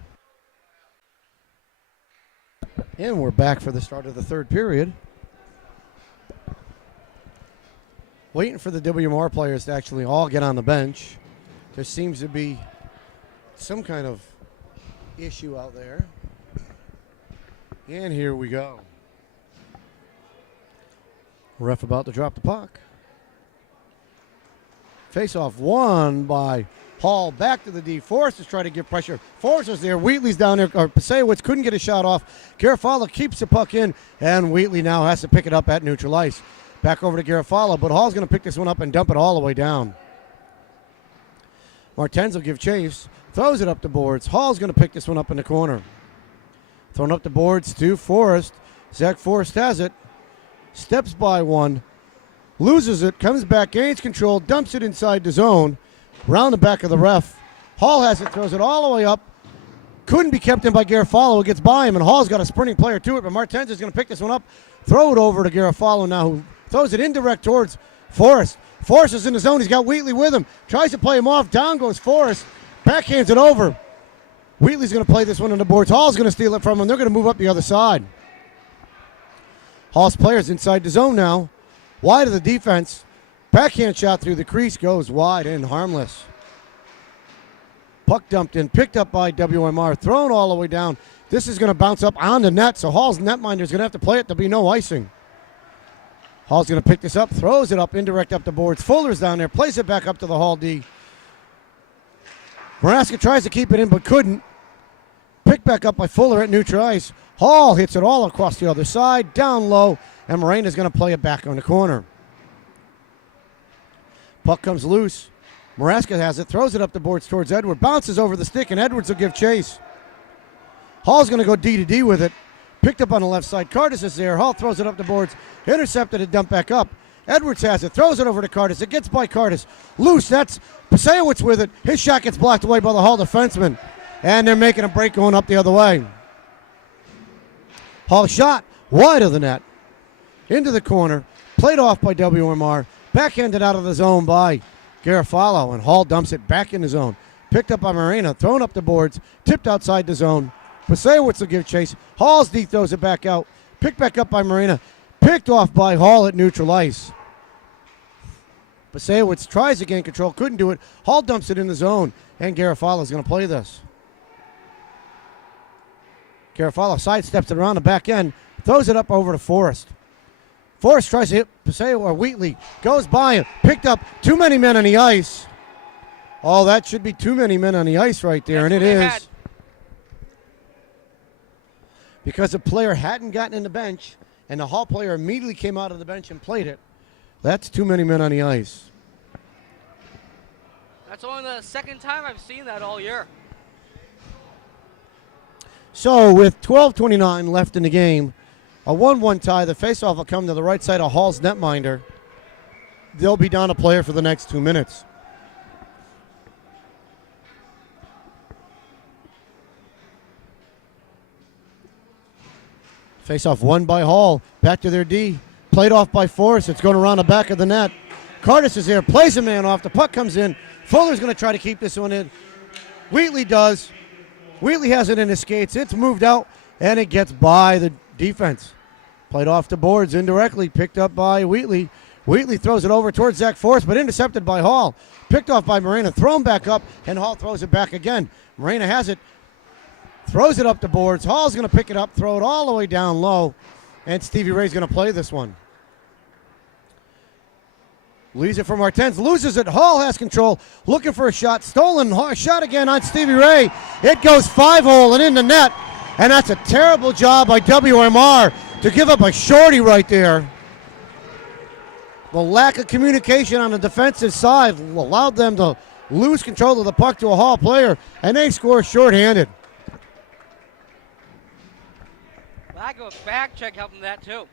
And we're back for the start of the third period. Waiting for the WMR players to actually all get on the bench. There seems to be some kind of issue out there. And here we go. Ref about to drop the puck. Face-off won by Hall. Back to the D. Forrest is trying to give pressure. Forrest is there. Wheatley's down there. Pasewicz couldn't get a shot off. Garofalo keeps the puck in, and Wheatley now has to pick it up at neutral ice. Back over to Garofalo, but Hall's going to pick this one up and dump it all the way down. Martens will give chase. Throws it up the boards. Hall's going to pick this one up in the corner. Thrown up the boards to Forrest. Zach Forrest has it. Steps by one. Loses it. Comes back. Gains control. Dumps it inside the zone. Round the back of the ref. Hall has it. Throws it all the way up. Couldn't be kept in by Garofalo. It gets by him, and Hall's got a sprinting player to it, but Martens is going to pick this one up. Throw it over to Garofalo now, who throws it indirect towards Forrest. Forrest is in the zone. He's got Wheatley with him. Tries to play him off. Down goes Forrest. Backhands it over. Wheatley's going to play this one on the boards. Hall's going to steal it from him. They're going to move up the other side. Hall's players inside the zone now. Wide of the defense. Backhand shot through the crease goes wide and harmless. Puck dumped in, picked up by WMR, thrown all the way down. This is going to bounce up on the net, so Hall's netminder is going to have to play it. There'll be no icing. Hall's going to pick this up, throws it up, indirect up the boards. Fuller's down there, plays it back up to the Hall D. Maraska tries to keep it in but couldn't. Picked back up by Fuller at neutral ice. Hall hits it all across the other side, down low, and Morena's going to play it back on the corner. Puck comes loose. Maraska has it, throws it up the boards towards Edward, bounces over the stick, and Edwards will give chase. Hall's going to go D to D with it. Picked up on the left side. Curtis is there. Hall throws it up the boards. Intercepted and dumped back up. Edwards has it. Throws it over to Curtis. It gets by Curtis. Loose. That's Pasewicz with it. His shot gets blocked away by the Hall defenseman. And they're making a break going up the other way. Hall shot wide of the net. Into the corner. Played off by WMR. Backhanded out of the zone by Garofalo. And Hall dumps it back in the zone. Picked up by Morena. Thrown up the boards. Tipped outside the zone. Pasewicz will give chase. Hall's D throws it back out. Picked back up by Morena. Picked off by Hall at neutral ice. Pasewicz tries to gain control. Couldn't do it. Hall dumps it in the zone. And Garofalo is going to play this. Garofalo sidesteps it around the back end. Throws it up over to Forrest. Forrest tries to hit Pasewicz or Wheatley. Goes by him. Picked up. Too many men on the ice. Oh, that should be too many men on the ice right there. And it is. Because the player hadn't gotten in the bench, and the Hall player immediately came out of the bench and played it. That's too many men on the ice. That's only the second time I've seen that all year. So with 12:29 left in the game, a 1-1 tie, the faceoff will come to the right side of Hall's netminder. They'll be down a player for the next 2 minutes. Face-off won by Hall. Back to their D. Played off by Forrest. It's going around the back of the net. Curtis is there. Plays a man off. The puck comes in. Fuller's going to try to keep this one in. Wheatley does. Wheatley has it in his skates. It's moved out, and it gets by the defense. Played off the boards indirectly. Picked up by Wheatley. Wheatley throws it over towards Zach Forrest, but intercepted by Hall. Picked off by Morena. Thrown back up, and Hall throws it back again. Morena has it. Throws it up the boards. Hall's going to pick it up, throw it all the way down low, and Stevie Ray's going to play this one. Leaves it for Martens, loses it. Hall has control, looking for a shot. Stolen shot again on Stevie Ray. It goes 5-hole and in the net, and that's a terrible job by WMR to give up a shorty right there. The lack of communication on the defensive side allowed them to lose control of the puck to a Hall player, and they score shorthanded. Lack of a back check helping that too.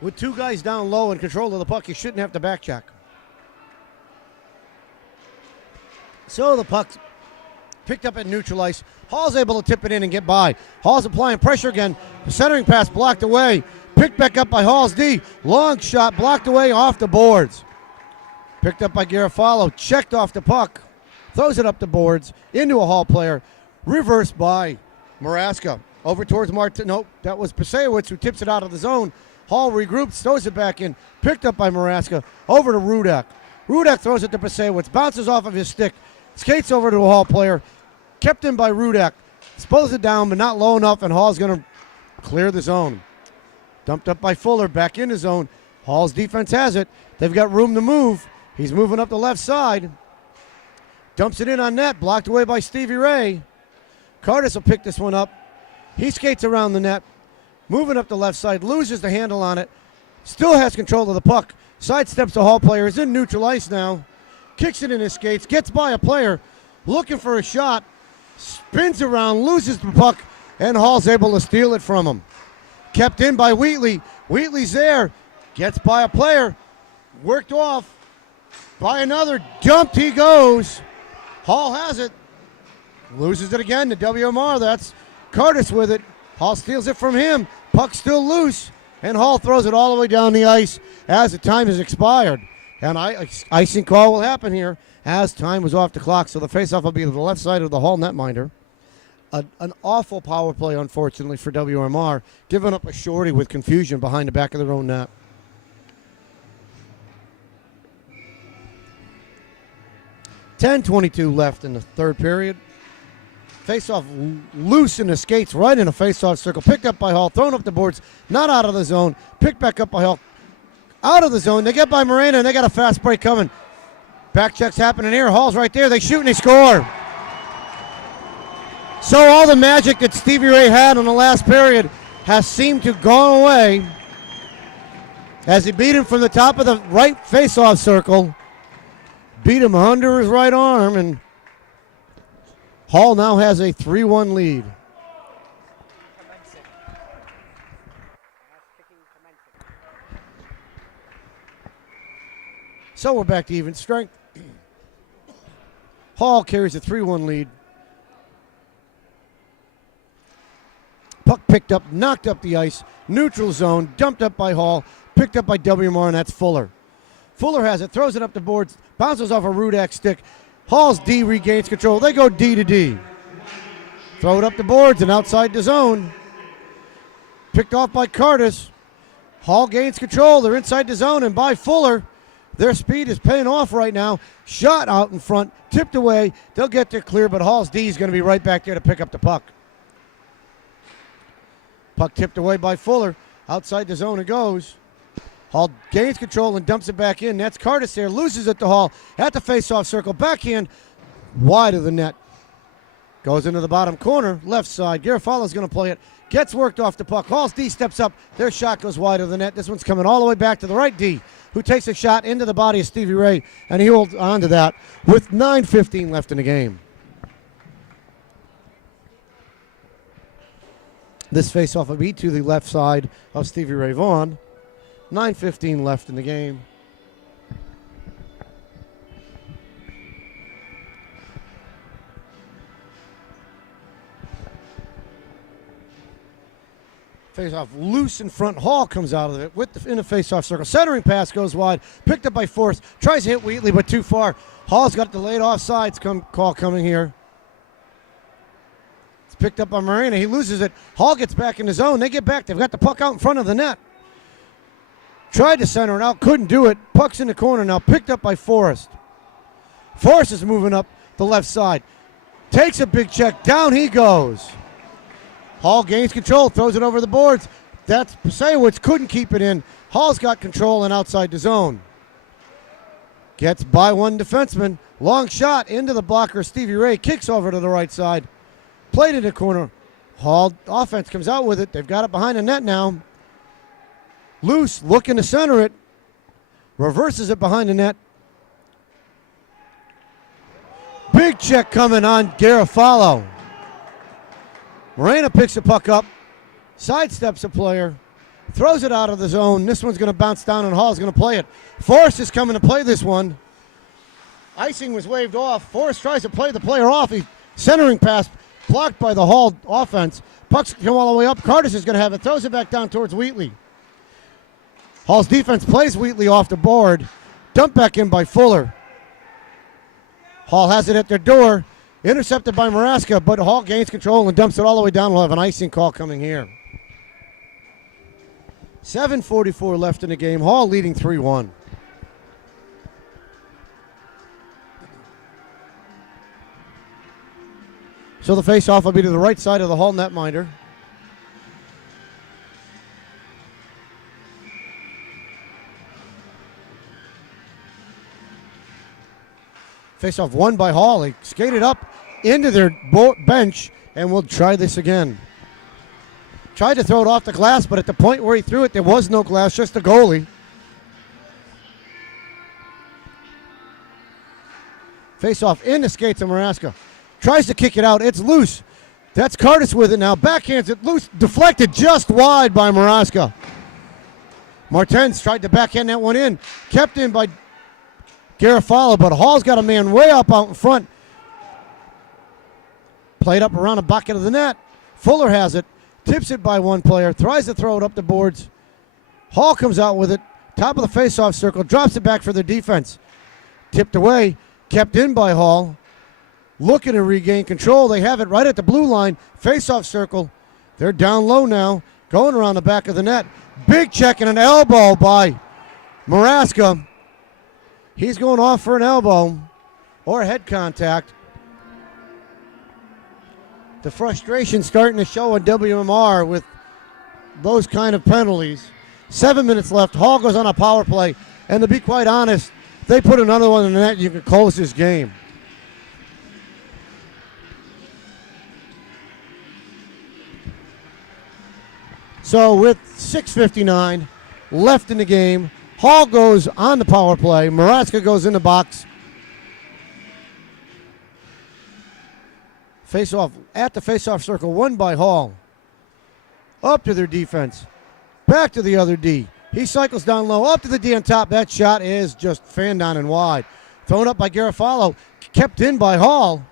With two guys down low in control of the puck, you shouldn't have to back check. So the puck's picked up at neutral ice. Hall's able to tip it in and get by. Hall's applying pressure again. The centering pass blocked away. Picked back up by Hall's D. Long shot blocked away off the boards. Picked up by Garofalo. Checked off the puck. Throws it up the boards into a Hall player. Reversed by Maraska. Over towards Martin. Nope, that was Pasewicz who tips it out of the zone. Hall regroups, throws it back in. Picked up by Maraska. Over to Rudak. Rudak throws it to Pasewicz. Bounces off of his stick. Skates over to a Hall player. Kept in by Rudak. Spills it down, but not low enough, and Hall's going to clear the zone. Dumped up by Fuller. Back in the zone. Hall's defense has it. They've got room to move. He's moving up the left side. Dumps it in on net. Blocked away by Stevie Ray. Curtis will pick this one up. He skates around the net, moving up the left side, loses the handle on it, still has control of the puck, sidesteps the Hall player, is in neutral ice now, kicks it in his skates, gets by a player, looking for a shot, spins around, loses the puck, and Hall's able to steal it from him. Kept in by Wheatley. Wheatley's there, gets by a player, worked off by another, dumped he goes. Hall has it, loses it again to WMR. That's Curtis with it. Hall steals it from him. Puck still loose, and Hall throws it all the way down the ice as the time has expired. And icing call will happen here as time was off the clock. So the faceoff will be to the left side of the Hall netminder. An awful power play, unfortunately, for WMR, giving up a shorty with confusion behind the back of their own net. 10:22 left in the third period. Face-off loose in the skates, right in a face-off circle. Picked up by Hall, thrown up the boards, not out of the zone. Picked back up by Hall, out of the zone. They get by Moreno, and they got a fast break coming. Back check's happening here. Hall's right there. They shoot and they score. So all the magic that Stevie Ray had in the last period has seemed to gone away as he beat him from the top of the right face-off circle. Beat him under his right arm, and Hall now has a 3-1 lead. So we're back to even strength. Hall carries a 3-1 lead. Puck picked up, knocked up the ice, neutral zone, dumped up by Hall, picked up by WMR, and that's Fuller. Fuller has it, throws it up the boards, bounces off a Rudak stick. Hall's D regains control. They go D to D. Throw it up the boards and outside the zone. Picked off by Curtis. Hall gains control. They're inside the zone, and by Fuller, their speed is paying off right now. Shot out in front, tipped away. They'll get there clear, but Hall's D is going to be right back there to pick up the puck. Puck tipped away by Fuller. Outside the zone it goes. Hall gains control and dumps it back in. That's Curtis there. Loses it to Hall at the face-off circle. Backhand wide of the net. Goes into the bottom corner. Left side. Garofalo's going to play it. Gets worked off the puck. Hall's D steps up. Their shot goes wide of the net. This one's coming all the way back to the right D, who takes a shot into the body of Stevie Ray, and he holds on to that with 9:15 left in the game. This face-off will be to the left side of Stevie Ray Vaughan. 9:15 left in the game. Face-off loose in front. Hall comes out of it in the face-off circle. Centering pass goes wide. Picked up by Force. Tries to hit Wheatley, but too far. Hall's got delayed offsides call coming here. It's picked up by Moreno. He loses it. Hall gets back in the zone. They get back. They've got the puck out in front of the net. Tried to center it out. Couldn't do it. Puck's in the corner now. Picked up by Forrest. Forrest is moving up the left side. Takes a big check. Down he goes. Hall gains control. Throws it over the boards. That's Pasewicz. Couldn't keep it in. Hall's got control and outside the zone. Gets by one defenseman. Long shot into the blocker. Stevie Ray kicks over to the right side. Played in the corner. Hall offense comes out with it. They've got it behind the net now. Loose, looking to center it. Reverses it behind the net. Big check coming on Garofalo. Moreno picks the puck up. Sidesteps a player. Throws it out of the zone. This one's going to bounce down and Hall's going to play it. Forrest is coming to play this one. Icing was waved off. Forrest tries to play the player off. He centering pass blocked by the Hall offense. Puck's come all the way up. Curtis is going to have it. Throws it back down towards Wheatley. Hall's defense plays Wheatley off the board. Dumped back in by Fuller. Hall has it at their door. Intercepted by Maraska, but Hall gains control and dumps it all the way down. We'll have an icing call coming here. 7:44 left in the game. Hall leading 3-1. So the face-off will be to the right side of the Hall netminder. Face-off won by Hall. He skated up into their bench, and we'll try this again. Tried to throw it off the glass, but at the point where he threw it, there was no glass, just a goalie. Face-off in the skates of Maraska. Tries to kick it out. It's loose. That's Curtis with it now. Backhands it loose. Deflected just wide by Maraska. Martens tried to backhand that one in. Kept in by Garofalo, but Hall's got a man way up out in front. Played up around the bucket of the net. Fuller has it. Tips it by one player. Tries to throw it up the boards. Hall comes out with it. Top of the face-off circle. Drops it back for their defense. Tipped away. Kept in by Hall. Looking to regain control. They have it right at the blue line. Face-off circle. They're down low now. Going around the back of the net. Big check and an elbow by Maraska. He's going off for an elbow. or head contact. The frustration starting to show on WMR with those kind of penalties. 7 minutes left. Hall goes on a power play. And to be quite honest, if they put another one in the net, you can close this game. So with 6:59 left in the game, Hall goes on the power play. Maraska goes in the box. Face-off at the face-off circle, won by Hall. Up to their defense. Back to the other D. He cycles down low, up to the D on top. That shot is just fanned on and wide. Thrown up by Garofalo, kept in by Hall.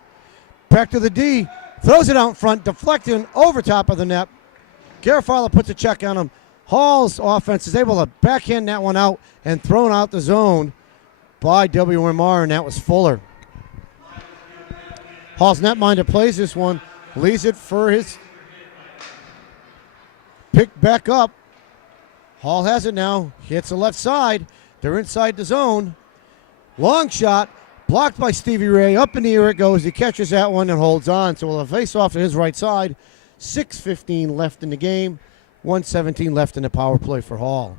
Back to the D, throws it out in front, deflecting over top of the net. Garofalo puts a check on him. Hall's offense is able to backhand that one out and thrown out the zone by WMR, and that was Fuller. Hall's netminder plays this one, leaves it for his pick back up. Hall has it now, hits the left side. They're inside the zone. Long shot, blocked by Stevie Ray. Up in the air it goes. He catches that one and holds on. So we'll have a face off to his right side. 6:15 left in the game. 1:17 left in the power play for Hall.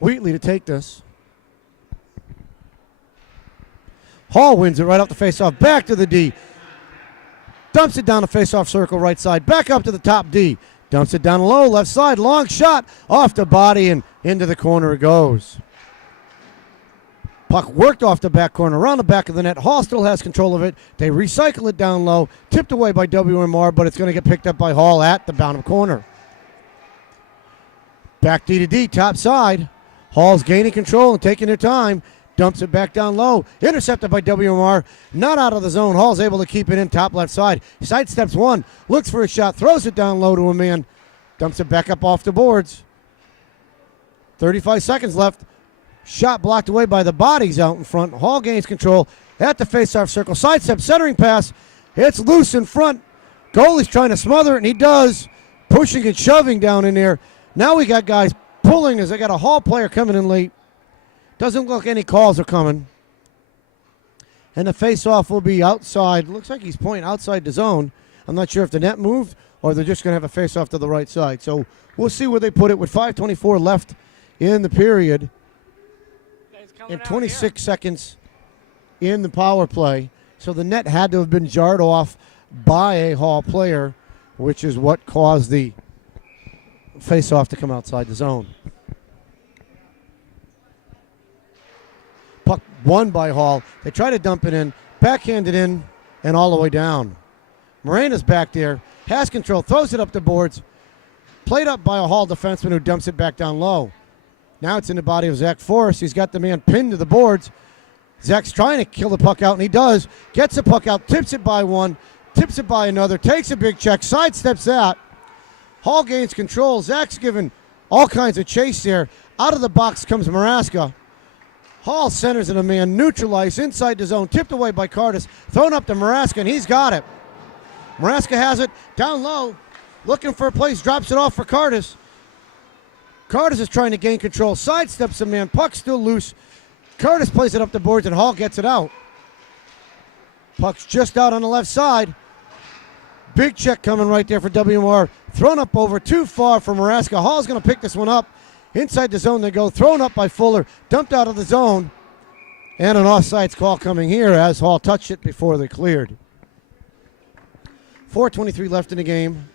Wheatley to take this. Hall wins it right off the face-off. Back to the D. Dumps it down the face-off circle right side. Back up to the top D. Dumps it down low left side. Long shot off the body and into the corner it goes. Puck worked off the back corner, around the back of the net. Hall still has control of it. They recycle it down low. Tipped away by WMR, but it's going to get picked up by Hall at the bottom corner. Back D to D, top side. Hall's gaining control and taking their time. Dumps it back down low. Intercepted by WMR. Not out of the zone. Hall's able to keep it in top left side. Sidesteps one. Looks for a shot. Throws it down low to a man. Dumps it back up off the boards. 35 seconds left. Shot blocked away by the bodies out in front. Hall gains control at the faceoff circle. Sidestep centering pass. It's loose in front. Goalie's trying to smother it, and he does. Pushing and shoving down in there. Now we got guys pulling as they got a Hall player coming in late. Doesn't look like any calls are coming. And the face-off will be outside. Looks like he's pointing outside the zone. I'm not sure if the net moved or they're just going to have a face-off to the right side. So we'll see where they put it with 5:24 left in the period. And 26 seconds in the power play. So the net had to have been jarred off by a Hall player, which is what caused the face-off to come outside the zone. Puck won by Hall. They try to dump it in, backhanded in, and all the way down. Morena's back there, has control, throws it up the boards. Played up by a Hall defenseman who dumps it back down low. Now it's in the body of Zach Forrest. He's got the man pinned to the boards. Zach's trying to kill the puck out, and he does. Gets the puck out, tips it by one, tips it by another, takes a big check, sidesteps that. Hall gains control. Zach's given all kinds of chase there. Out of the box comes Maraska. Hall centers in a man, neutralized inside the zone, tipped away by Cardis, thrown up to Maraska, and he's got it. Maraska has it down low, looking for a place, drops it off for Cardis. Cardis is trying to gain control, sidesteps the man, puck's still loose. Cardis plays it up the boards, and Hall gets it out. Puck's just out on the left side. Big check coming right there for WMR. Thrown up over too far for Maraska. Hall's going to pick this one up. Inside the zone they go. Thrown up by Fuller. Dumped out of the zone. And an offsides call coming here as Hall touched it before they cleared. 4:23 left in the game.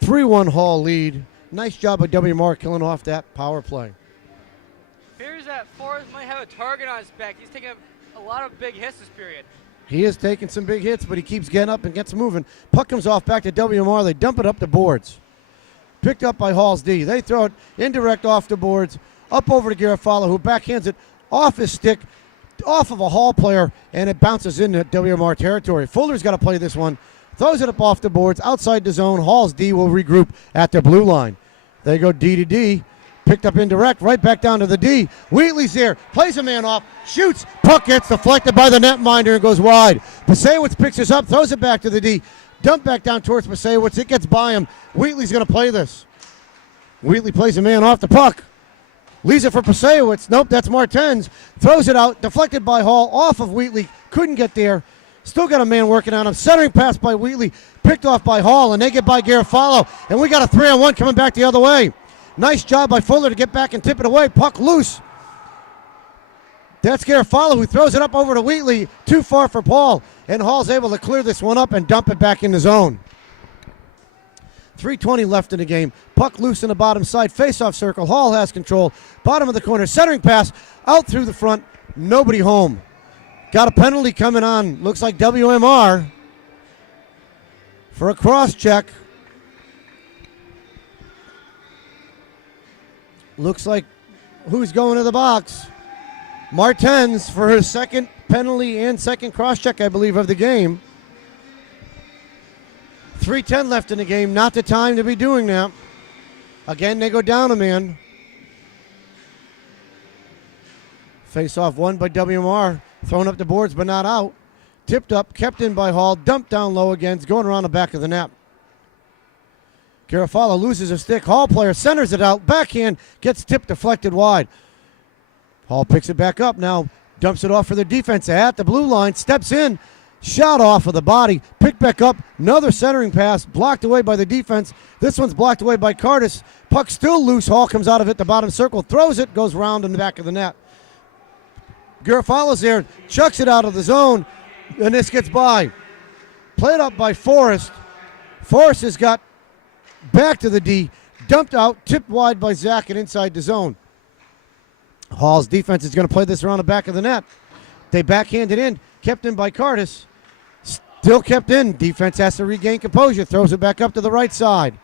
3-1 Hall lead. Nice job by WMR killing off that power play. Appears that Forrest might have a target on his back. He's taking a lot of big hits this period. He is taking some big hits, but he keeps getting up and gets moving. Puck comes off back to WMR. They dump it up the boards. Picked up by Hall's D. They throw it indirect off the boards, up over to Garofalo, who backhands it off his stick, off of a Hall player, and it bounces into WMR territory. Fuller's got to play this one. Throws it up off the boards, outside the zone. Hall's D will regroup at the blue line. They go D to D. Picked up indirect, right back down to the D. Wheatley's there, plays a man off, shoots, puck gets deflected by the netminder and goes wide. Pasewicz picks this up, throws it back to the D. Dump back down towards Pasewicz. It gets by him. Wheatley's going to play this. Wheatley plays a man off the puck. Leaves it for Pasewicz. Nope, that's Martens. Throws it out. Deflected by Hall. Off of Wheatley. Couldn't get there. Still got a man working on him. Centering pass by Wheatley. Picked off by Hall, and they get by Garofalo. And we got a 3-on-1 coming back the other way. Nice job by Fuller to get back and tip it away. Puck loose. That's Garofalo who throws it up over to Wheatley. Too far for Paul. And Hall's able to clear this one up and dump it back in the zone. 3:20 left in the game. Puck loose in the bottom side. Face-off circle. Hall has control. Bottom of the corner. Centering pass. Out through the front. Nobody home. Got a penalty coming on. Looks like WMR for a cross check. Looks like who's going to the box? Martens for his second penalty and second cross check, I believe, of the game. 3:10 left in the game. Not the time to be doing that. Again, they go down a man. Face off won by WMR. Thrown up the boards, but not out. Tipped up, kept in by Hall. Dumped down low again. It's going around the back of the net. Garofalo loses a stick. Hall player centers it out. Backhand gets tipped, deflected wide. Hall picks it back up now. Dumps it off for the defense at the blue line. Steps in. Shot off of the body. Picked back up. Another centering pass. Blocked away by the defense. This one's blocked away by Curtis. Puck still loose. Hall comes out of it. The bottom circle. Throws it. Goes round in the back of the net. Garofalo's there. Chucks it out of the zone. And this gets by. Played up by Forrest. Forrest has got back to the D. Dumped out. Tipped wide by Zach and inside the zone. Hall's defense is going to play this around the back of the net. They backhand it in. Kept in by Curtis. Still kept in. Defense has to regain composure. Throws it back up to the right side.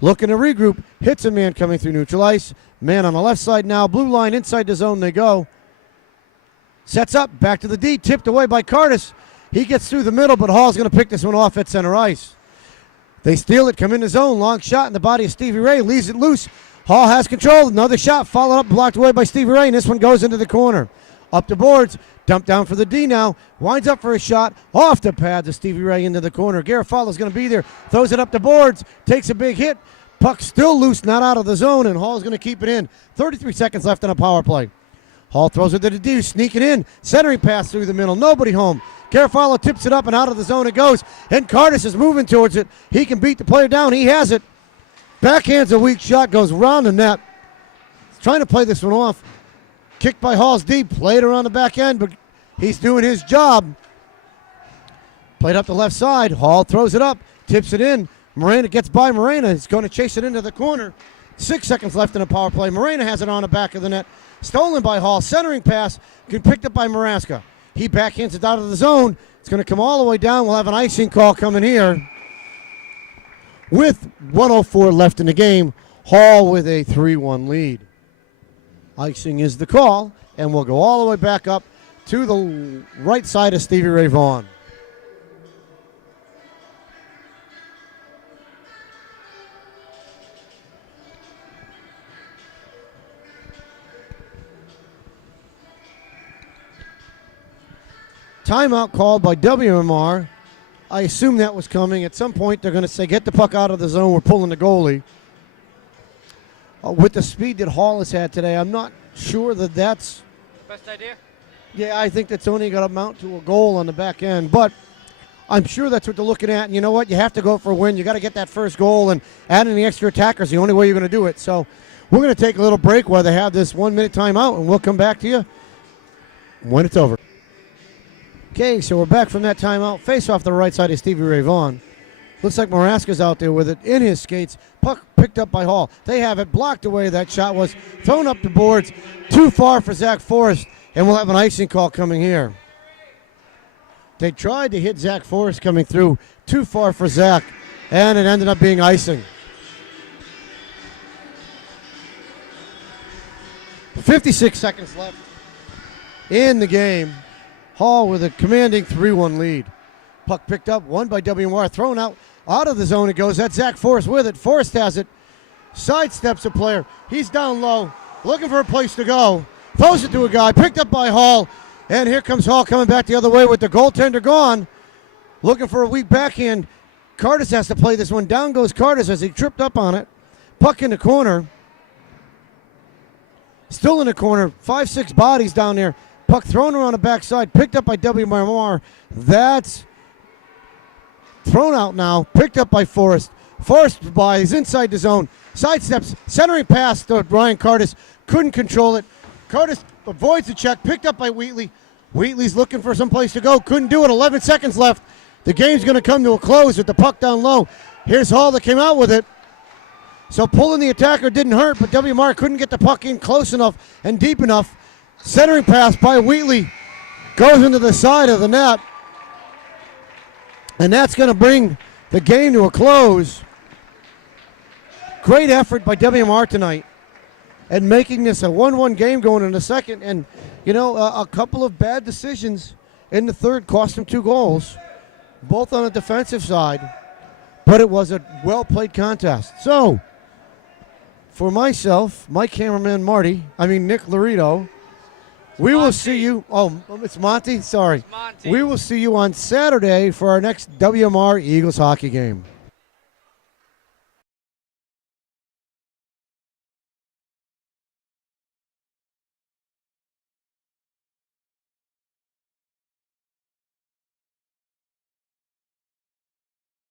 Looking to regroup. Hits a man coming through neutral ice. Man on the left side now. Blue line inside the zone they go. Sets up. Back to the D. Tipped away by Curtis. He gets through the middle, but Hall's going to pick this one off at center ice. They steal it. Come in the zone. Long shot in the body of Stevie Ray. Leaves it loose. Hall has control. Another shot. Followed up. Blocked away by Stevie Ray. And this one goes into the corner. Up the boards. Dumped down for the D now. Winds up for a shot. Off the pad to Stevie Ray into the corner. Garofalo's going to be there. Throws it up the boards. Takes a big hit. Puck still loose. Not out of the zone. And Hall's going to keep it in. 33 seconds left on a power play. Hall throws it to the D. Sneaking in. Centering pass through the middle. Nobody home. Garofalo tips it up and out of the zone it goes. And Curtis is moving towards it. He can beat the player down. He has it. Backhands a weak shot. Goes around the net. He's trying to play this one off. Kicked by Hall's D, played around the back end, but he's doing his job. Played up the left side. Hall throws it up, tips it in. Morena gets by Morena. He's going to chase it into the corner. 6 seconds left in the power play. Morena has it on the back of the net. Stolen by Hall. Centering pass. Picked up by Maraska. He backhands it out of the zone. It's going to come all the way down. We'll have an icing call coming here. With 1:04 left in the game, Hall with a 3-1 lead. Icing is the call, and we'll go all the way back up to the right side of Stevie Ray Vaughan. Timeout called by WMR. I assume that was coming. At some point, they're going to say, get the puck out of the zone. We're pulling the goalie. With the speed that Hall has had today, I'm not sure that that's the best idea. Yeah, I think that's only going to amount to a goal on the back end. But I'm sure that's what they're looking at. And you know what? You have to go for a win. You got to get that first goal, and adding the extra attackers the only way you're going to do it. So we're going to take a little break while they have this 1 minute timeout, and we'll come back to you when it's over. Okay, so we're back from that timeout. Face off the right side of Stevie Ray Vaughan. Looks like Maraska's out there with it in his skates. Puck picked up by Hall. They have it blocked away. That shot was thrown up the boards. Too far for Zach Forrest, and we'll have an icing call coming here. They tried to hit Zach Forrest coming through. Too far for Zach, and it ended up being icing. 56 seconds left in the game. Hall with a commanding 3-1 lead. Puck picked up, won by WMR, thrown out of the zone it goes. That's Zach Forrest with it. Forrest has it. Sidesteps a player. He's down low, looking for a place to go. Throws it to a guy, picked up by Hall. And here comes Hall coming back the other way with the goaltender gone. Looking for a weak backhand. Curtis has to play this one. Down goes Curtis as he tripped up on it. Puck in the corner. Still in the corner. 5-6 bodies down there. Puck thrown around the backside. Picked up by WMR. That's thrown out now. Picked up by Forrest. Forrest is inside the zone. Sidesteps. Centering pass to Ryan Curtis. Couldn't control it. Curtis avoids the check. Picked up by Wheatley. Wheatley's looking for some place to go. Couldn't do it. 11 seconds left. The game's going to come to a close with the puck down low. Here's Hall that came out with it. So pulling the attacker didn't hurt, but WMR couldn't get the puck in close enough and deep enough. Centering pass by Wheatley goes into the side of the net. And that's going to bring the game to a close. Great effort by WMR tonight and making this a 1-1 game going in the second. And, you know, a couple of bad decisions in the third cost them 2 goals, both on the defensive side. But it was a well-played contest. So, for myself, my cameraman Nick Laredo, we will see you. Oh, it's Monty? Sorry. Monty. We will see you on Saturday for our next WMR Eagles hockey game.